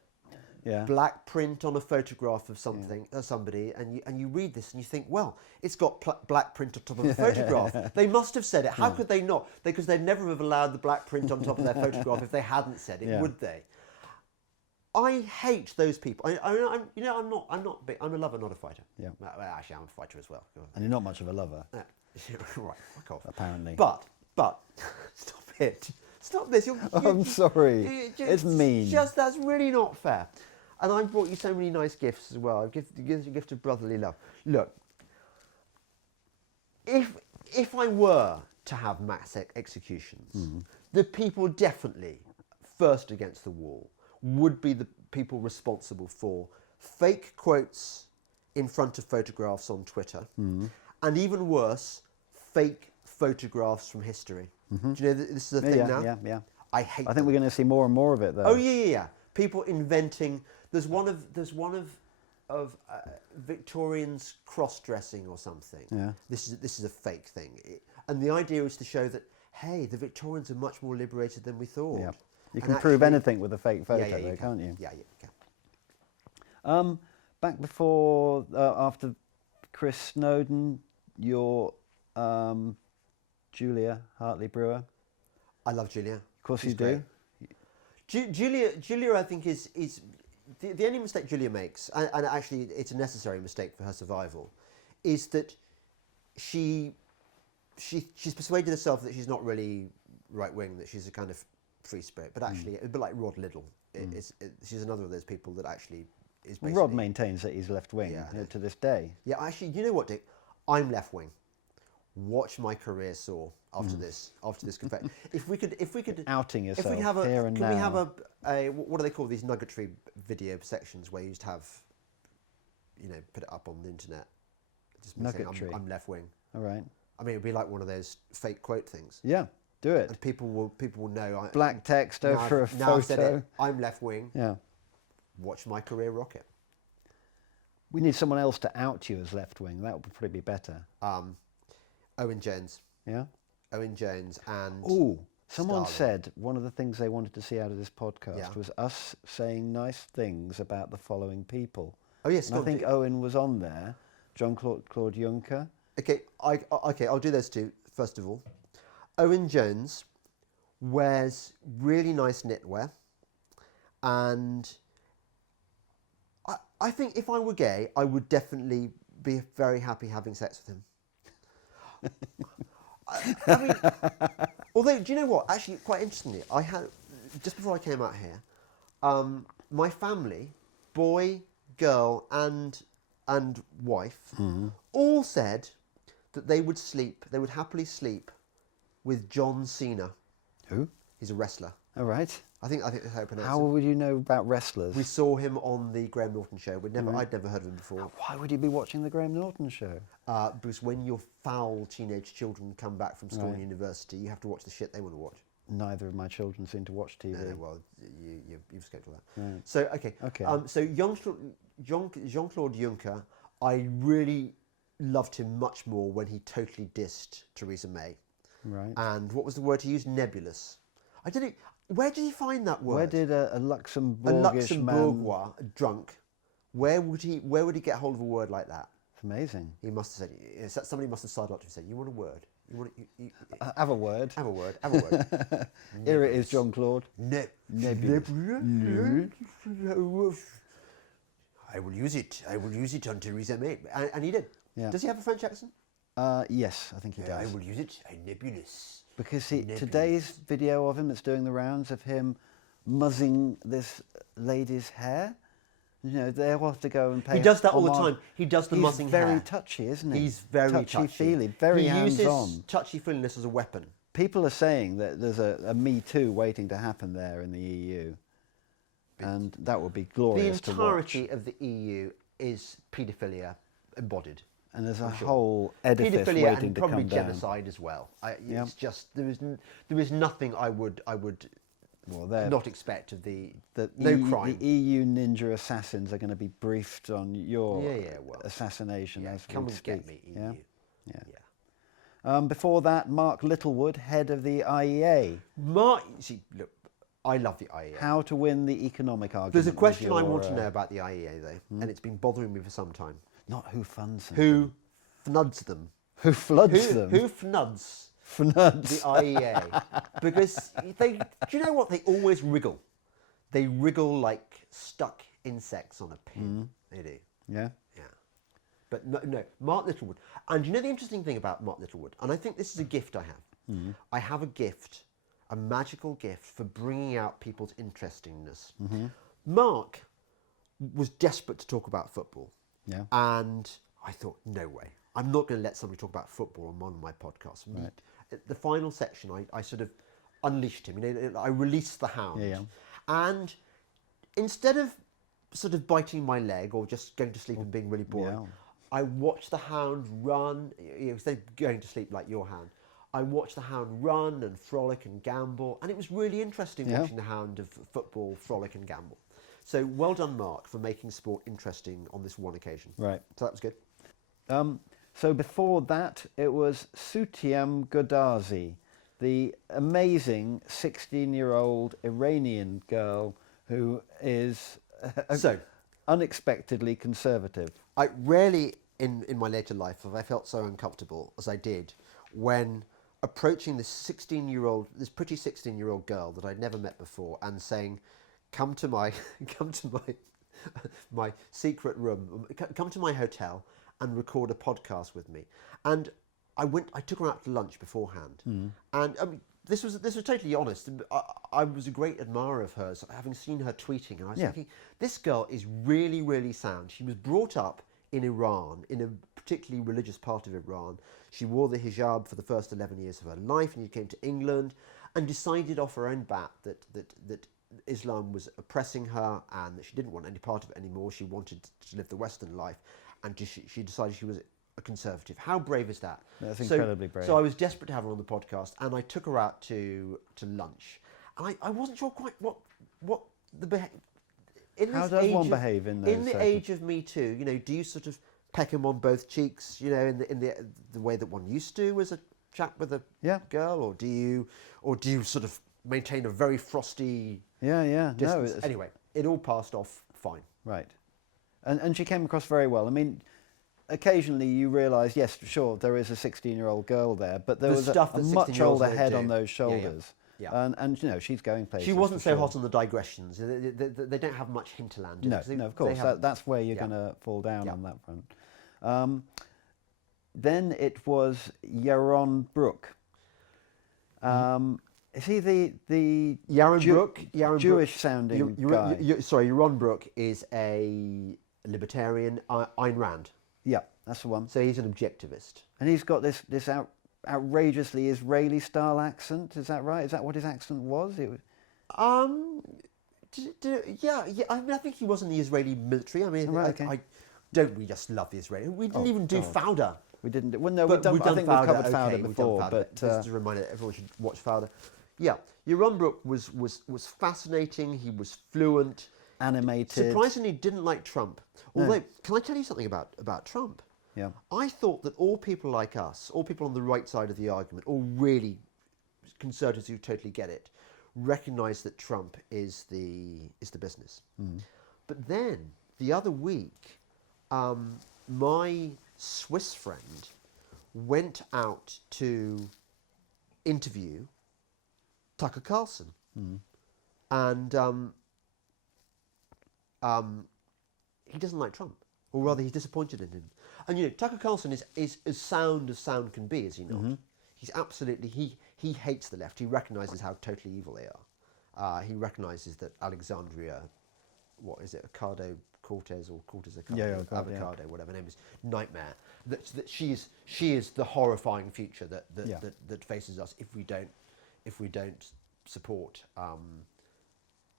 Yeah. black print on a photograph of something, somebody, and you read this and you think, well, it's got black print on top of the photograph. They must have said it. How could they not? Because they'd never have allowed the black print on top of their photograph if they hadn't said it, Yeah. would they? I hate those people. I'm not big. I'm a lover, not a fighter. Yeah. Well, actually, I'm a fighter as well. And you're not much of a lover, Right, fuck off. apparently. But stop it. Stop this. I'm sorry. It's mean. That's really not fair. And I brought you so many nice gifts as well. Gives you a gift of brotherly love. Look, if I were to have mass executions, the people definitely first against the wall would be the people responsible for fake quotes in front of photographs on Twitter, and even worse, fake photographs from history. Do you know that this is a thing now? Yeah. I hate. I think we're going to see more and more of it, though. Oh yeah. People inventing. There's one of Victorians cross-dressing or something. Yeah. This is a fake thing, and the idea is to show that hey, the Victorians are much more liberated than we thought. Yeah. You And can prove actually- anything with a fake photo, yeah, though, can't you? Yeah, you can. Back before, after Chris Snowden, your Julia Hartley Brewer. I love Julia. Of course She's you do. great. Julia, I think is the only mistake Julia makes, and actually it's a necessary mistake for her survival, is that she's persuaded herself that she's not really right wing, that she's a kind of free spirit, but actually a bit like Rod Liddell. She's another of those people that actually is basically. Rod maintains that he's left wing to this day. Yeah, actually, you know what, Dick? I'm left wing. Watch my career soar after this confession. If we could Outing yourself if we have here and can now. we have a what do they call these nuggetry video sections where you just have, put it up on the internet. Just me saying Nuggetry. I'm left wing. All right. I mean, it'd be like one of those fake quote things, Yeah, do it. and people will know. Black text now over a I've- now I've said photo. it, I'm left wing. Yeah. watch my career rocket. We need someone else to out you as left wing. That would probably be better. Owen Jones. Yeah? Owen Jones and... Oh, someone Starling. said one of the things they wanted to see out of this podcast Yeah. was us saying nice things about the following people. Oh, yes. And I think Owen was on there. Jean-Claude Juncker. Okay, I'll do those two, first of all. Owen Jones wears really nice knitwear, and I think if I were gay, I would definitely be very happy having sex with him. I mean, although, do you know what? Actually, quite interestingly, I had, just before I came out here, my family, boy, girl, and wife, all said that they would happily sleep with John Cena. Who? He's a wrestler. All right. I think that's how you pronounce How it. would you know about wrestlers? We saw him on the Graham Norton show. I'd never heard of him before. Why would you be watching the Graham Norton show? Because when your foul teenage children come back from school Right. and university, you have to watch the shit they want to watch. Neither of my children seem to watch TV. No, well, you've escaped all that. Right. So, okay. Okay. So Jean-Claude Juncker, I really loved him much more when he totally dissed Theresa May. Right. And what was the word he used? Nebulous. I didn't. Where did he find that word? Where did a a Luxembourgish man... Luxembourgeois, a drunk? Where would he get hold of a word like that? It's amazing. He must have said. Somebody must have sided up to him and said, "You want a word? You want? You Have a word. have a word. Have a word." Here it is, Jean-Claude. Nebulous. I will use it. I will use it on Theresa May, and he did. Yeah. Does he have a French accent? Yes, I think he I does. will use it. Nebulous. Because Nebulous. today's video of him that's doing the rounds of him muzzing this lady's hair, you know, they'll have to go and pay. He does that all the homage. time. He does the He's muzzing very hair. touchy, isn't he? He's very touchy-feely, very he hands-on. uses touchy-feeliness as a weapon. People are saying that there's a Me Too waiting to happen there in the EU, and that would be The glorious to watch. entirety of the EU is paedophilia embodied. And there's a I'm sure. whole edifice Paedophilia waiting and to probably come down. genocide as well. Yeah. It's just there is nothing I would Well, they're- not expect of the The no crime. The EU ninja assassins are going to be briefed on your Well, assassination yeah, as come we and speak. get me, EU. Yeah? Yeah. Yeah. Before that, Mark Littlewood, head of the IEA. See, look, I love the IEA. How to win the economic argument. There's a was question I your, want to know about the IEA though, and it's been bothering me for some time. Not who funds them. Who fnuds them? Who floods them? Who fnuds Fnuds. the IEA? Because do you know what? They always wriggle. They wriggle like stuck insects on a pin. They do. Yeah. Yeah. But no, Mark Littlewood. And you know the interesting thing about Mark Littlewood, and I think this is a gift I have. I have a gift, a magical gift for bringing out people's interestingness. Mark was desperate to talk about football. Yeah. And I thought, no way. I'm not going to let somebody talk about football on one of my podcasts. Right. At the final section, I sort of unleashed him. You know, I released the hound. Yeah. And instead of sort of biting my leg or just going to sleep and being really boring, Yeah. I watched the hound run. You know, instead of going to sleep like your hound, I watched the hound run and frolic and gamble. And it was really interesting Yeah. watching the hound of football frolic and gamble. So well done, Mark, for making sport interesting on this one occasion. Right. So that was good. So before that, it was Sutiam Godazi, the amazing 16-year-old Iranian girl who is So, unexpectedly conservative. I rarely in my later life have I felt so uncomfortable as I did when approaching this pretty 16-year-old girl that I'd never met before and saying, come to my my secret room, come to my hotel and record a podcast with me. And I took her out to lunch beforehand. And I mean, this was totally honest. I was a great admirer of hers, having seen her tweeting, and I was thinking, this girl is really, really sound. She was brought up in Iran, in a particularly religious part of Iran. She wore the hijab for the first 11 years of her life, and she came to England and decided off her own bat that Islam was oppressing her and that she didn't want any part of it anymore. She wanted to live the Western life, and she decided she was a conservative. How brave is that? That's incredibly brave. So I was desperate to have her on the podcast, and I took her out to lunch, and I wasn't sure quite what the How does one behave in those in the age of Me Too? You know, do you sort of peck him on both cheeks? You know, in the way that one used to as a chap with a girl, or do you sort of maintain a very frosty distance? No, anyway, it all passed off fine. Right, and she came across very well. I mean, occasionally you realise, yes, sure, there is a 16-year-old girl there, but there was a much older head on those shoulders. Yeah. And you know, she's going places. She wasn't so hot on the digressions. They don't have much hinterland. No, of course. That's where you're going to fall down on that front. Then it was Yaron Brook. Is he the Jewish-sounding guy? Sorry, Yaron Brook is a libertarian, Ayn Rand. Yeah, that's the one. So he's an objectivist. And he's got this outrageously Israeli-style accent. Is that right? Is that what his accent was? I mean, I think he was in the Israeli military. I mean, I don't we just love the Israeli? We didn't even do Fauda. We didn't. Well, no, I think we've covered Fauda before. But just a reminder, everyone should watch Fauda. Yeah, Yaron Brook was fascinating. He was fluent, animated. Surprisingly, didn't like Trump. Although, can I tell you something about Trump? Yeah. I thought that all people like us, all people on the right side of the argument, all really conservatives who totally get it, recognise that Trump is the business. But then the other week, my Swiss friend went out to interview Tucker Carlson, and he doesn't like Trump, or rather, he's disappointed in him. And you know, Tucker Carlson is as sound can be, is he not? He's absolutely he hates the left. He recognises how totally evil they are. He recognises that Alexandria, what is it, Ocasio-Cortez or Avocado, whatever her name is, nightmare. That she is the horrifying future that faces us if we don't support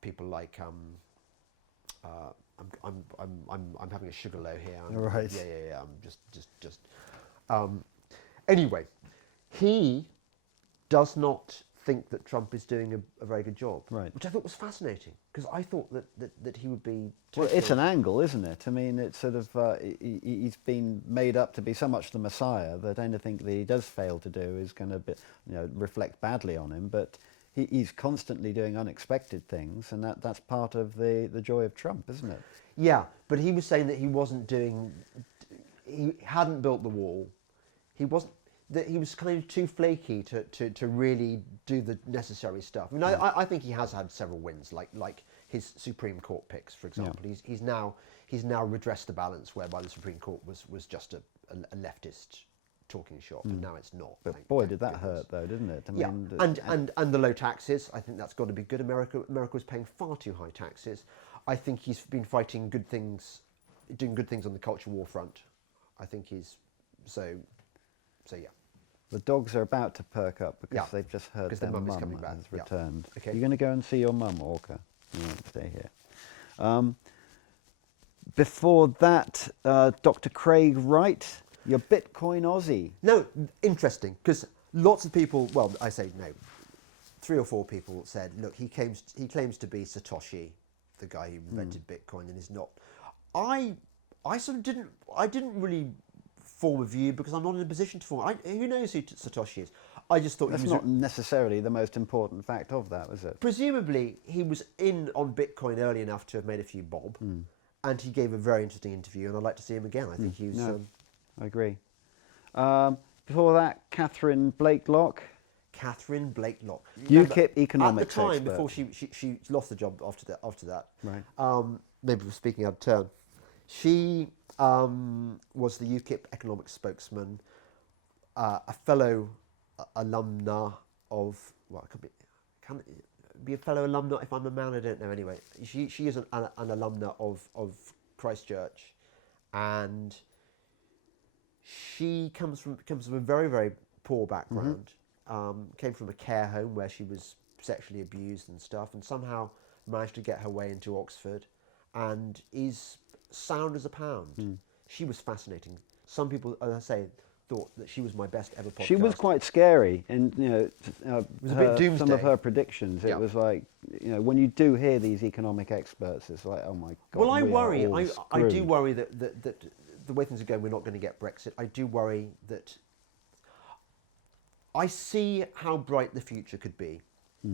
people like I'm having a sugar low here. Right. Yeah. I'm just. Anyway, he does not think that Trump is doing a very good job, right? Which I thought was fascinating, because I thought that he would be. Well, it's an angle, isn't it? I mean, it's sort of he's been made up to be so much the Messiah that anything that he does fail to do is going to be, reflect badly on him. But he's constantly doing unexpected things, and that's part of the joy of Trump, isn't it? Yeah, but he was saying that he hadn't built the wall. He was kind of too flaky to really do the necessary stuff. I mean, I think he has had several wins, like his Supreme Court picks, for example. Yeah. He's now redressed the balance, whereby the Supreme Court was just a leftist talking shop, and now it's not. But boy, did that hurt, though, didn't it? I mean, and the low taxes. I think that's got to be good. America was paying far too high taxes. I think he's been fighting good things, doing good things on the culture war front. I think he's so yeah. The dogs are about to perk up because they've just heard their mum has returned. Okay. You're going to go and see your mum, Orca. You won't stay here. Before that, Dr. Craig Wright, your Bitcoin Aussie. No, interesting, because lots of people, well, I say no, 3 or 4 people said, look, he claims to be Satoshi, the guy who invented Bitcoin, and is not. I sort of didn't really form a view, because I'm not in a position to form. Who knows who Satoshi is? I just thought that's he was not necessarily the most important fact of that, was it? Presumably, he was in on Bitcoin early enough to have made a few bob, and he gave a very interesting interview, and I'd like to see him again. I think he was. No, I agree. Before that, Catherine Blakelock. UKIP economics at the time expert. Before she lost the job after that. Right. Maybe we're speaking out of turn. She was the UKIP economics spokesman, a fellow alumna of, well, can be a fellow alumna if I'm a man, I don't know. Anyway, she is an alumna of Christchurch, and she comes from a very, very poor background. Came from a care home where she was sexually abused and stuff, and somehow managed to get her way into Oxford, and is sound as a pound. She was fascinating. Some people, as I say, thought that she was my best ever podcast. She was quite scary, and was a bit doomsday. some of her predictions. It Yeah. was like, when you do hear these economic experts, it's like, oh my God. Well, I we are worry. all I do screwed. worry that the way things are going, we're not going to get Brexit. I do worry that. I see how bright the future could be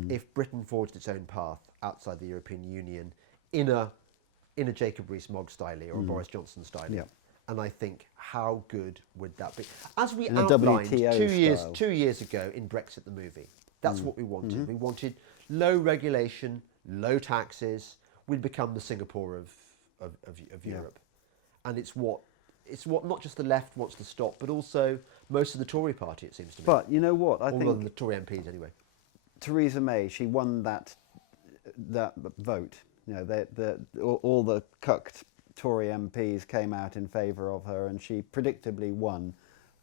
if Britain forged its own path outside the European Union in a Jacob Rees-Mogg style or a Boris Johnson style. Yeah. And I think, how good would that be? As we In a outlined WTO style. 2 years ago in Brexit the movie, that's what we wanted. We wanted low regulation, low taxes. We'd become the Singapore of Europe, and it's what not just the left wants to stop, but also most of the Tory party. It seems to me. But you know what? I All think of the Tory MPs anyway. Theresa May, she won that vote. All the cucked Tory MPs came out in favour of her, and she predictably won.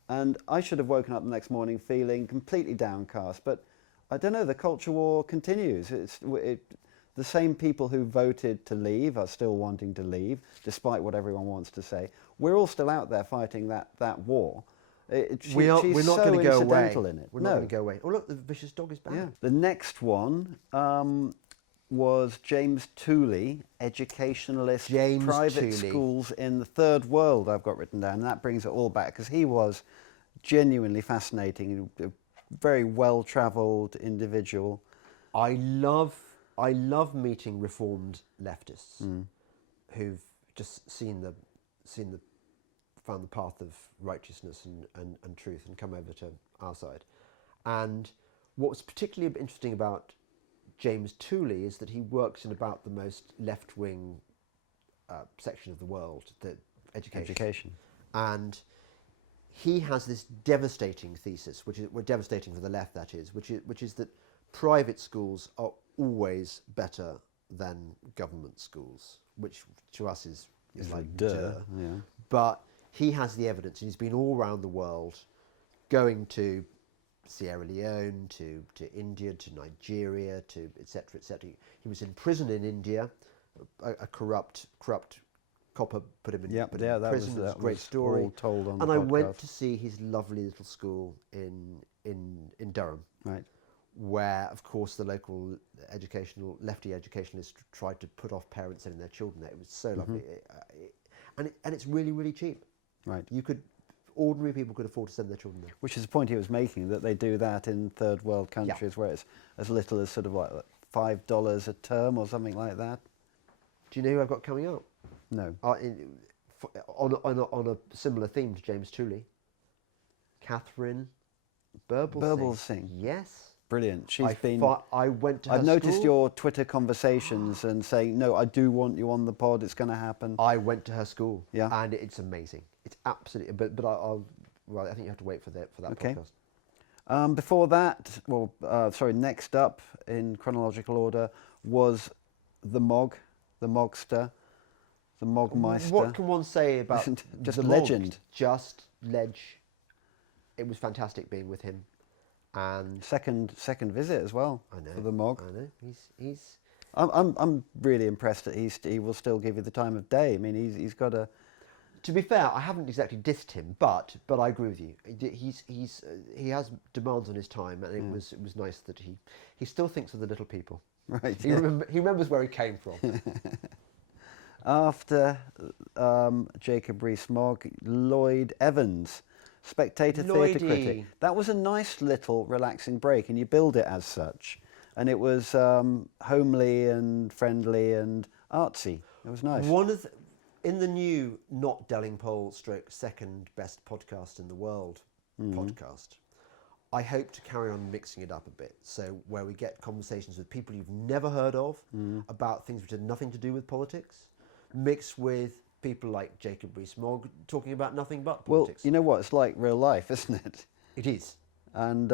And I should have woken up the next morning feeling completely downcast. But I don't know. The culture war continues. The same people who voted to leave are still wanting to leave, despite what everyone wants to say. We're all still out there fighting that war. We're not she's going so to go away. incidental in it. We're not going to go away. Oh look, the vicious dog is back. Yeah. The next one was James Tooley, educationalist, James private Tooley. schools in the third world. I've got written down, and that brings it all back because he was genuinely fascinating, a very well-travelled individual. I love meeting reformed leftists who've just found the path of righteousness and truth and come over to our side. And what was particularly interesting about James Tooley is that he works in about the most left-wing section of the world, the education. And he has this devastating thesis, which is devastating for the left, that is, which is that private schools are always better than government schools, which to us is like duh. Yeah. But he has the evidence, and he's been all around the world, going to Sierra Leone, to India, to Nigeria, to etc. etc. He was in prison in India. A corrupt copper put him in, prison. It was a great story. All told on and the I podcast. went to see his lovely little school in Durham, Right. where, of course, the local lefty educationalists tried to put off parents sending their children there. It was so lovely, and it's really, really cheap. Right. Ordinary people could afford to send their children there. Which is the point he was making, that they do that in third world countries where it's as little as sort of like $5 a term or something like that. Do you know who I've got coming up? No. On a similar theme to James Tooley, Catherine Birbalsingh. Yes. Brilliant. I went to her I've noticed school. your Twitter conversations and saying, no, I do want you on the pod, it's going to happen. I went to her school. Yeah. And it's amazing. It's absolutely. But I think you have to wait for that Okay. podcast. Before that, next up in chronological order was the Mogster, the Mogmeister. What can one say about Just the legend. Mog? Just ledge. It was fantastic being with him, and Second visit as well. I know for the Mog. I know he's. I'm really impressed that he will still give you the time of day. I mean, he's got a. To be fair, I haven't exactly dissed him, but I agree with you. He has demands on his time, and it was nice that he still thinks of the little people. Right. He remembers where he came from. After Jacob Rees-Mogg, Lloyd Evans, Spectator theatre Lloydie. critic. That was a nice little relaxing break, and you build it as such. And it was homely and friendly and artsy. It was nice. In the new not Delingpole / second best podcast in the world podcast, I hope to carry on mixing it up a bit. So where we get conversations with people you've never heard of about things which had nothing to do with politics, mixed with people like Jacob Rees-Mogg talking about nothing but politics. Well, you know what? It's like real life, isn't it? It is. And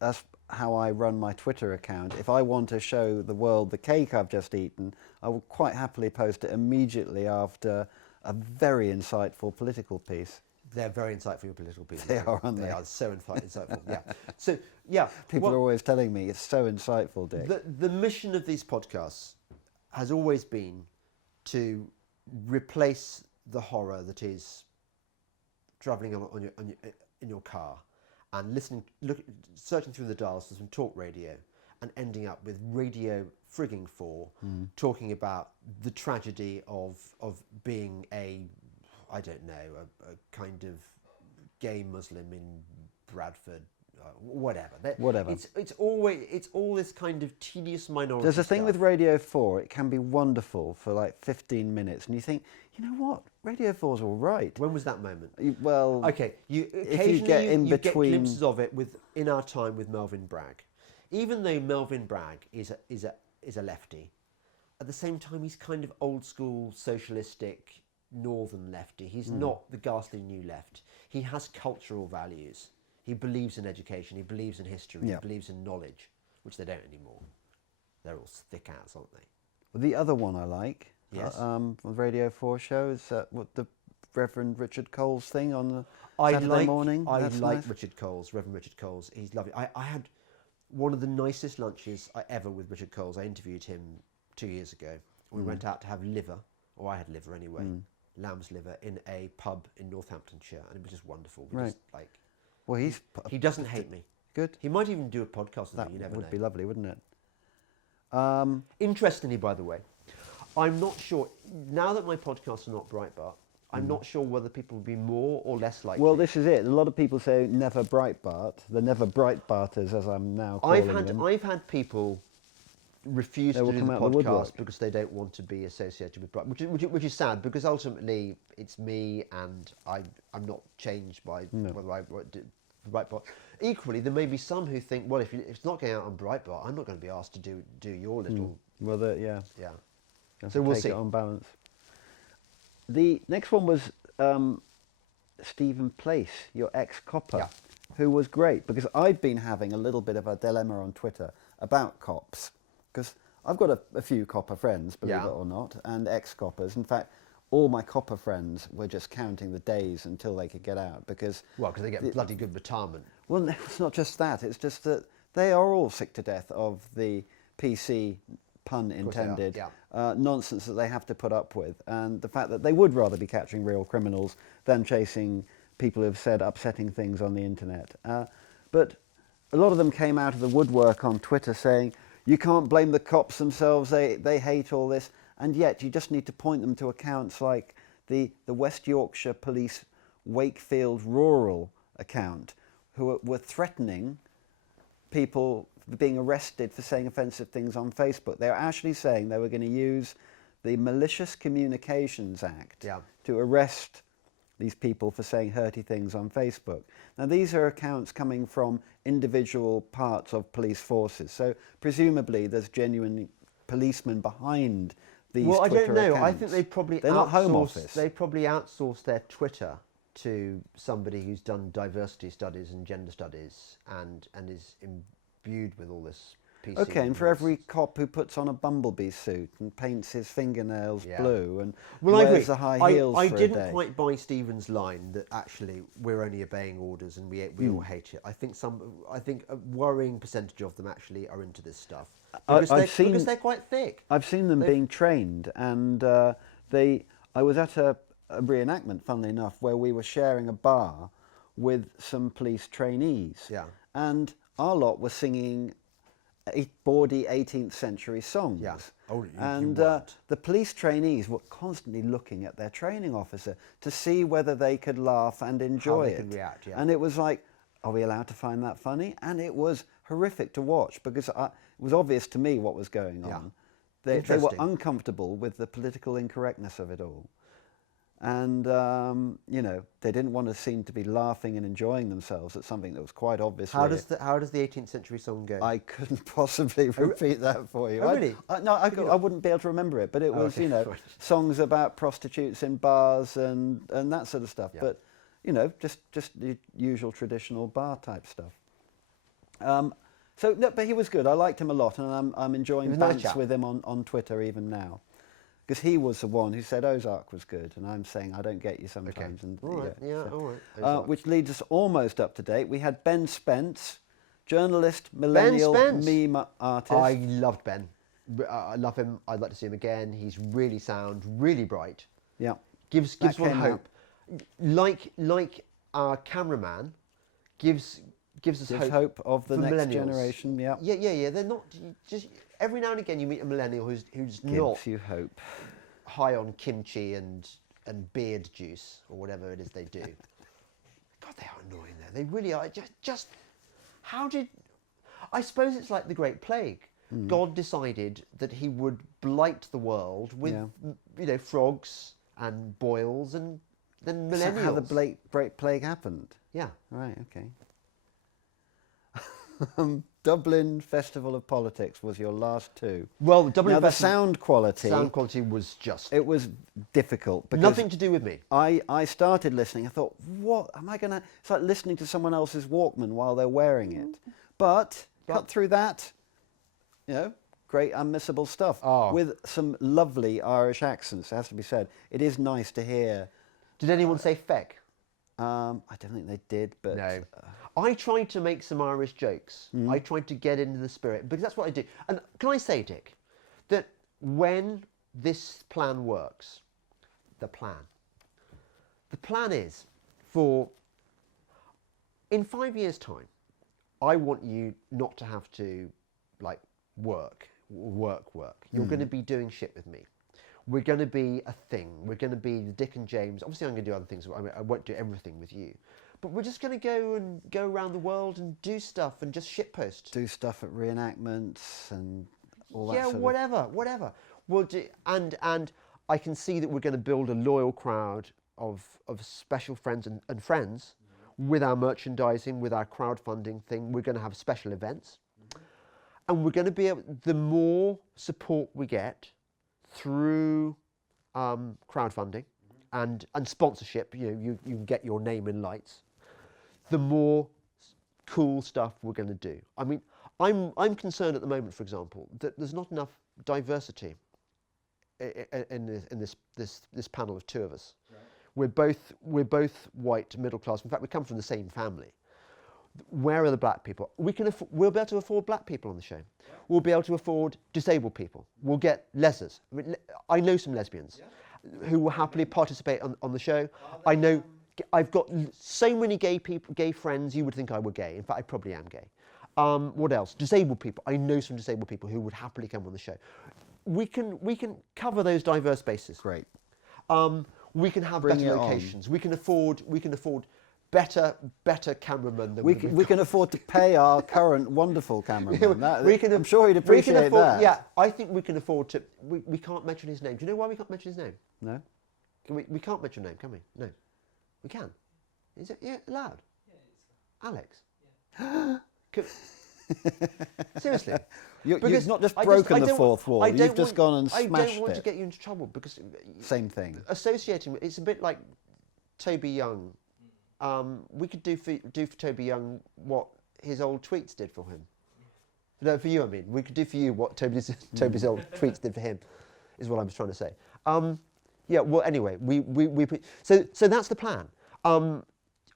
that's how I run my Twitter account. If I want to show the world the cake I've just eaten, I will quite happily post it immediately after a very insightful political piece. They're very insightful, your political people. They are, aren't they? They are so insightful, yeah. So, yeah. People are always telling me it's so insightful, Dick. The mission of these podcasts has always been to replace the horror that is travelling in your car and searching through the dials for some talk radio and ending up with Radio Frigging 4 talking about the tragedy of being a kind of gay Muslim in Bradford, whatever. Whatever. It's all this kind of tedious minority. There's a thing stuff. with Radio 4, it can be wonderful for like 15 minutes, and you think, you know what, Radio 4's all right. When was that moment? Well, Okay, if you get in you get between... glimpses of it in our time with Melvin Bragg. Even though Melvin Bragg is a lefty, at the same time he's kind of old school socialistic northern lefty. He's not the ghastly new left. He has cultural values. He believes in education. He believes in history. Yeah. He believes in knowledge, which they don't anymore. They're all thick ass, aren't they? Well, the other one I like, Yes. on the Radio 4 show is what the Reverend Richard Cole's thing on the I Saturday morning. I That's like nice. Richard Coles, Reverend Richard Coles. He's lovely. I had one of the nicest lunches I ever with Richard Coles. I interviewed him 2 years ago. We went out to have liver, or I had liver anyway, lamb's liver, in a pub in Northamptonshire, and it was just wonderful. We Right. just, like, Well, he doesn't hate me. good. He might even do a podcast with That me. You never would know. be lovely, wouldn't it? Interestingly, by the way, I'm not sure now that my podcasts are not Breitbart. I'm not sure whether people will be more or less likely. Well, this is it. A lot of people say never Breitbart. The never Breitbarters, as I'm now calling them. I've had people refuse They to will do come the out of the podcast woodwork. because they don't want to be associated with Breitbart, which is sad because ultimately it's me and I'm not changed by whether I do Breitbart. Equally, there may be some who think, well, if it's not going out on Breitbart, I'm not going to be asked to do your little Well, yeah. yeah. You have So to we'll take see. it on balance. The next one was Stephen Place, your ex-copper, Yeah. who was great because I've been having a little bit of a dilemma on Twitter about cops because I've got a few copper friends, believe Yeah. it or not, and ex-coppers. In fact, all my copper friends were just counting the days until they could get out because... Well, because they get bloody good retirement. Well, it's not just that. It's just that they are all sick to death of the PC, pun course they are, intended, yeah. nonsense that they have to put up with. And the fact that they would rather be catching real criminals than chasing people who have said upsetting things on the internet. But a lot of them came out of the woodwork on Twitter saying, you can't blame the cops themselves, they hate all this. And yet you just need to point them to accounts like the West Yorkshire Police Wakefield Rural account, who were threatening people being arrested for saying offensive things on Facebook. They were actually saying they were going to use the Malicious Communications Act Yeah. to arrest these people for saying hurty things on Facebook. Now, these are accounts coming from individual parts of police forces, so presumably there's genuine policemen behind these Well, Twitter I don't know. I accounts. think they probably They're not Home Office. They probably outsourced their Twitter to somebody who's done diversity studies and gender studies and is imbued with all this PC. Okay, and for every nonsense. cop who puts on a bumblebee suit and paints his fingernails Yeah. blue and Well, I agree. wears the high heels I for a didn't day. quite buy Stephen's line that actually we're only obeying orders and we all hate it. I think a worrying percentage of them actually are into this stuff because they're quite thick. I've seen them being trained, and I was at a reenactment, funnily enough, where we were sharing a bar with some police trainees. Yeah. And our lot were singing bawdy 18th century songs. Yeah. Oh, you and weren't. the police trainees were constantly looking at their training officer to see whether they could laugh and enjoy they it. could react, yeah. And it was like, are we allowed to find that funny? And it was horrific to watch because it was obvious to me what was going on. Yeah. They were Interesting. uncomfortable with the political incorrectness of it all. And, they didn't want to seem to be laughing and enjoying themselves at something that was quite obviously... How does the 18th century song go? I couldn't possibly repeat that for you. Oh, really? I wouldn't be able to remember it, but it was, okay, right. songs about prostitutes in bars and that sort of stuff. Yeah. But, just the usual traditional bar type stuff. But he was good. I liked him a lot, and I'm enjoying was a nice bants chap. with him on Twitter even now. Because he was the one who said Ozark was good, and I'm saying I don't get you sometimes. And, All right, yeah, all right. So, Ozark. which leads us almost up to date. We had Ben Spence, journalist, millennial Spence. meme artist. I loved Ben. I love him. I'd like to see him again. He's really sound, really bright. Yeah. Gives That one came hope. Like our cameraman, gives us Gives hope of the for next millennials. generation. Yeah, Yeah. They're not just every now and again you meet a millennial who's not gives you hope. high on kimchi and beard juice or whatever it is they do. God, they are annoying though. They really are. Just how did... I suppose it's like the Great Plague. God decided that he would blight the world with, frogs and boils, and then millennials. Is that how the Great Plague happened? Yeah. Right, okay. Dublin Festival of Politics was your last two. Well, Dublin now, the Festival... sound quality... Sound quality was just... It was difficult. Because nothing to do with me. I started listening. I thought, what am I going to... It's like listening to someone else's Walkman while they're wearing it. But cut through that, great unmissable stuff. Oh. With some lovely Irish accents, it has to be said. It is nice to hear. Did anyone say feck? I don't think they did, but... No. I tried to make some Irish jokes. I tried to get into the spirit, because that's what I do. And can I say, Dick, that when this plan works, the plan is for... In 5 years' time, I want you not to have to, work. You're going to be doing shit with me. We're going to be a thing. We're going to be the Dick and James. Obviously, I'm going to do other things. I won't do everything with you. But we're just going to go around the world and do stuff and just shitpost. Do stuff at reenactments and all that Yeah, sort whatever. We'll do, and I can see that we're going to build a loyal crowd of special friends and friends with our merchandising, with our crowdfunding thing. We're going to have special events. And we're going to be able... The more support we get through crowdfunding and sponsorship, you can get your name in lights, the more cool stuff we're going to do. I mean, I'm concerned at the moment, for example, that there's not enough diversity in this panel of two of us. Right. We're both white, middle class. In fact, we come from the same family. Where are the black people? We'll be able to afford black people on the show. Yeah. We'll be able to afford disabled people. We'll get lessers. I know some lesbians who will happily participate on the show. I know... I've got so many gay friends, you would think I were gay. In fact, I probably am gay. What else? Disabled people. I know some disabled people who would happily come on the show. We can cover those diverse bases. Great. We can have better locations. We can afford better cameramen than we can afford to pay our current wonderful cameraman. I'm sure he'd appreciate that. Yeah, I think we can afford to... We can't mention his name. Do you know why we can't mention his name? No. We can't mention name, can we? No. We can. Is it allowed? Yeah, Alex? Yeah. Seriously. You've not just broken the fourth wall, you've just gone and smashed it. I don't want to get you into trouble because... Same thing. Associating with... It's a bit like Toby Young. We could do for Toby Young what his old tweets did for him. No, for you, I mean. We could do for you what Toby's old tweets did for him, is what I was trying to say. Yeah, well, anyway, so that's the plan.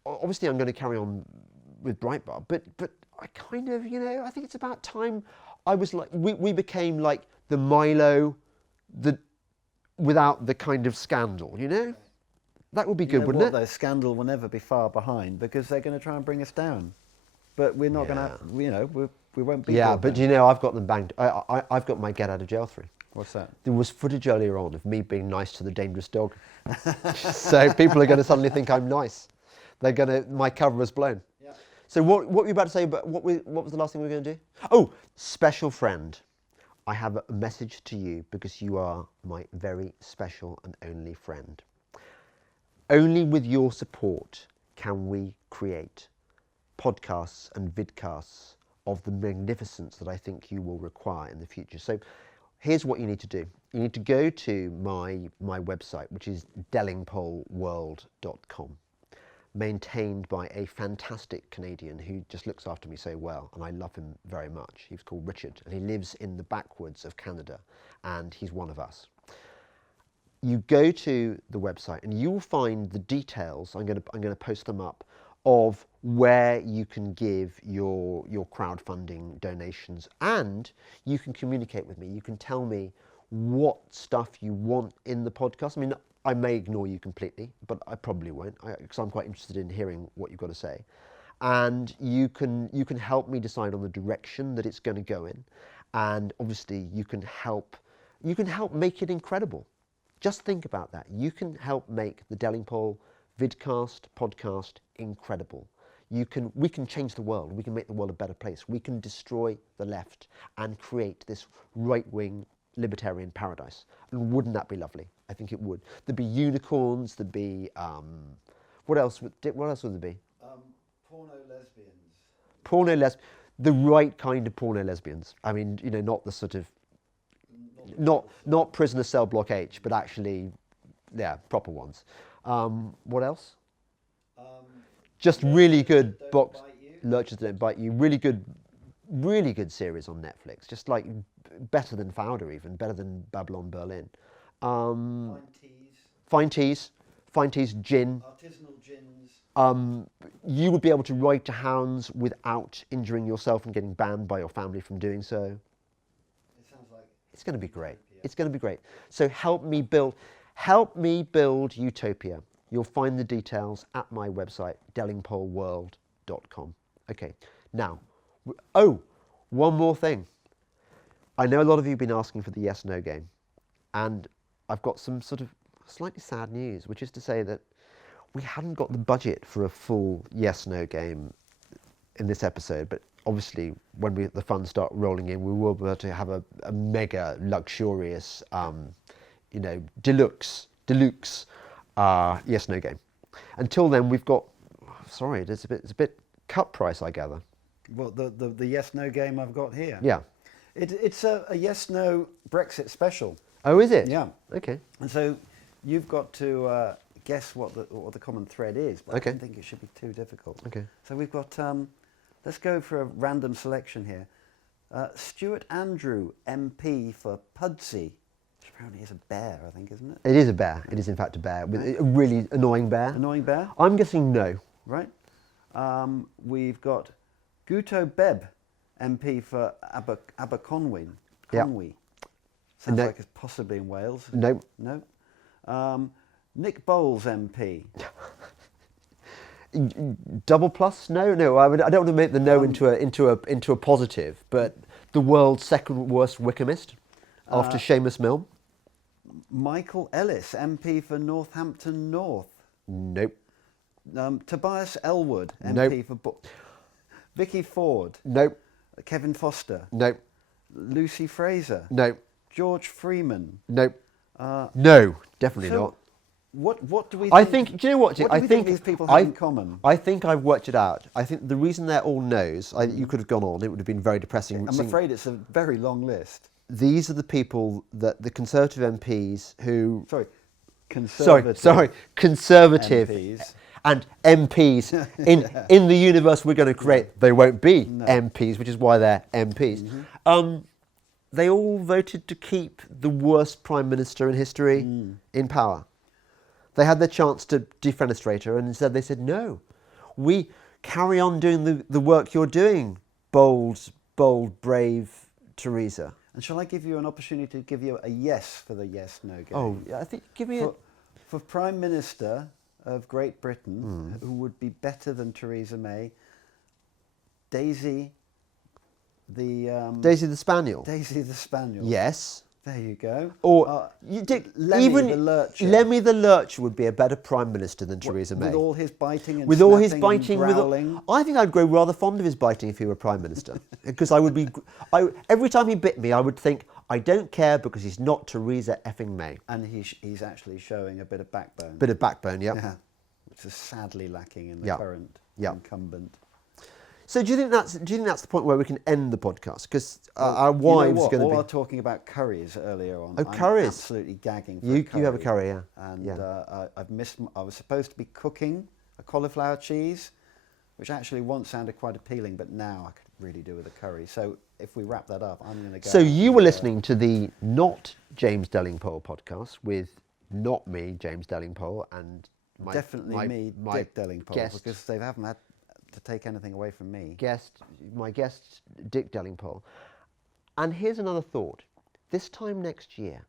Obviously, I'm going to carry on with Breitbart, but I kind of, I think it's about time I was like, we became like the Milo, without the kind of scandal, That would be good, wouldn't it? Though, scandal will never be far behind because they're going to try and bring us down. But we're not going to, we won't be. Yeah, but I've got them banged. I've got my get out of jail free. What's that? There was footage earlier on of me being nice to the dangerous dog. So people are going to suddenly think I'm nice. My cover was blown. Yeah. So what were you about to say? But what was the last thing we were going to do? Oh, special friend. I have a message to you because you are my very special and only friend. Only with your support can we create podcasts and vidcasts of the magnificence that I think you will require in the future. So here's what you need to do. You need to go to my website, which is delingpoleworld.com, maintained by a fantastic Canadian who just looks after me so well, and I love him very much. He's called Richard, and he lives in the backwoods of Canada, and he's one of us. You go to the website and you will find the details, I'm going to post them up, of where you can give your crowdfunding donations, and you can communicate with me. You can tell me what stuff you want in the podcast. I mean, I may ignore you completely, but I probably won't, because I'm quite interested in hearing what you've got to say. and you can help me decide on the direction that it's going to go in, and obviously you can help make it incredible. Just think about that. You can help make the Delingpole Vidcast podcast incredible. We can change the world. We can make the world a better place. We can destroy the left and create this right-wing libertarian paradise. And wouldn't that be lovely? I think it would. There'd be unicorns. There'd be what else would there be? Porno lesbians. The right kind of porno lesbians. I mean, not the sort of not prisoner cell block H, but actually, yeah, proper ones. What else? Just really good box. Lurchers Don't Bite You. Really good series on Netflix. Just like better than Fauda, even better than Babylon Berlin. Fine teas, gin. Artisanal gins. You would be able to ride to hounds without injuring yourself and getting banned by your family from doing so. It sounds like it's going to be great. It's going to be great. So help me build utopia. You'll find the details at my website, delingpoleworld.com. Okay, now, one more thing. I know a lot of you have been asking for the yes-no game, and I've got some sort of slightly sad news, which is to say that we haven't got the budget for a full yes-no game in this episode, but obviously when the funds start rolling in, we will be able to have a mega luxurious, deluxe yes-no game. Until then, we've got, sorry, it's a bit cut price, I gather. Well, the yes-no game I've got here. Yeah. It's a yes-no Brexit special. Oh, is it? Yeah. Okay. And so you've got to guess what the common thread is, but Okay. I don't think it should be too difficult. Okay. So we've got, let's go for a random selection here. Stuart Andrew, MP for Pudsey, which apparently is a bear, I think, isn't it? It is a bear. It is in fact a bear, a really annoying bear. Annoying bear? I'm guessing no. Right. We've got Guto Bebb, MP for Aberconwy. Yeah. Sounds No. like it's possibly in Wales. No. No. Nick Bowles, MP. Double plus? No. I don't want to make the no into a positive, but the world's second worst Wickhamist after Seamus Milne. Michael Ellis, MP for Northampton North. Nope. Tobias Elwood, Nope. MP for Vicky Ford. Nope. Kevin Foster. Nope. Lucy Fraser. Nope. George Freeman. Nope. No, definitely so not. What do we think? I think, do you know what? What do I we think these people have in common? I think I've worked it out. I think the reason they're all no's, you could have gone on, it would have been very depressing. I'm afraid it's a very long list. These are the people that the Conservative MPs who... Conservative Conservative and MPs in the universe we're going to create, they won't be MPs, which is why they're MPs. They all voted to keep the worst Prime Minister in history in power. They had their chance to defenestrate her, and instead they said, no, we carry on doing the work you're doing, bold, brave Theresa. And shall I give you an opportunity to give you a yes for the yes-no game? Oh, I think, give me for Prime Minister of Great Britain, who would be better than Theresa May, Daisy Daisy the Spaniel. Daisy the Spaniel. Yes. There you go. Or Lemmy the Lurcher. Lemmy the Lurcher would be a better Prime Minister than Theresa May. With all his biting and with all his biting, and growling. I think I'd grow rather fond of his biting if he were Prime Minister, because every time he bit me, I would think, I don't care because he's not Theresa effing May. And he's actually showing a bit of backbone. Bit of backbone, yeah. Which is sadly lacking in the current incumbent. So do you think that's the point where we can end the podcast? Because our wives are going to be... All our talking about curries earlier on. Oh, curries! I'm absolutely gagging for you a curry. You have a curry, yeah. And I've missed... I was supposed to be cooking a cauliflower cheese, which actually once sounded quite appealing, but now I could really do with a curry. So if we wrap that up, I'm going to go... So you were listening to the Not James Delingpole podcast with not me, James Delingpole, and Dick Delingpole, guest, because they haven't had to take anything away from me. My guest, Dick Delingpole. And here's another thought. This time next year,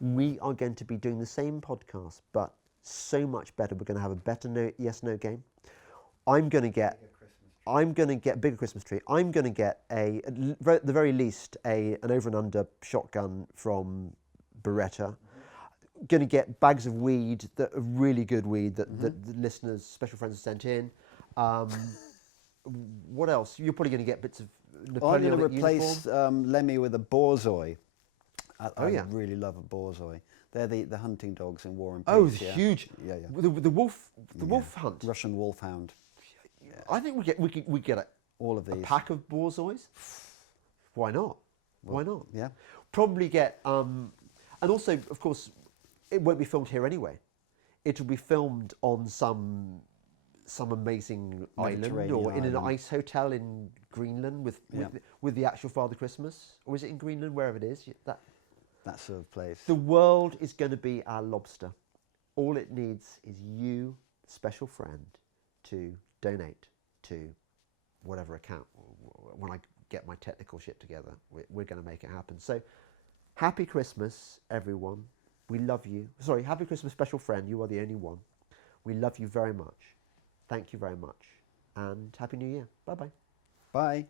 we are going to be doing the same podcast, but so much better. We're going to have a better yes-no game. I'm going to get I'm going to get a bigger Christmas tree. I'm going to get at the very least, an over and under shotgun from Beretta. Going to get bags of weed, that are really good weed that the listeners, special friends have sent in. What else? You're probably going to get bits of Napoleonic I'm going to replace uniform. Lemmy with a borzoi. I yeah. really love a borzoi. They're the hunting dogs in War and Peace. Oh, it's huge. Yeah, yeah. The wolf hunt. Russian wolfhound. I think we get All of a these. pack of borzois. Why not? Why not? Yeah. Probably get and also, of course, it won't be filmed here anyway. It will be filmed on some amazing island Mediterranean or in an island. ice hotel in Greenland with the actual Father Christmas, or is it in Greenland, wherever it is? That sort of place. The world is going to be our lobster. All it needs is you, special friend, to donate to whatever account. When I get my technical shit together, we're going to make it happen. So, happy Christmas, everyone. We love you. Sorry, happy Christmas, special friend. You are the only one. We love you very much. Thank you very much. And Happy New Year. Bye-bye. Bye.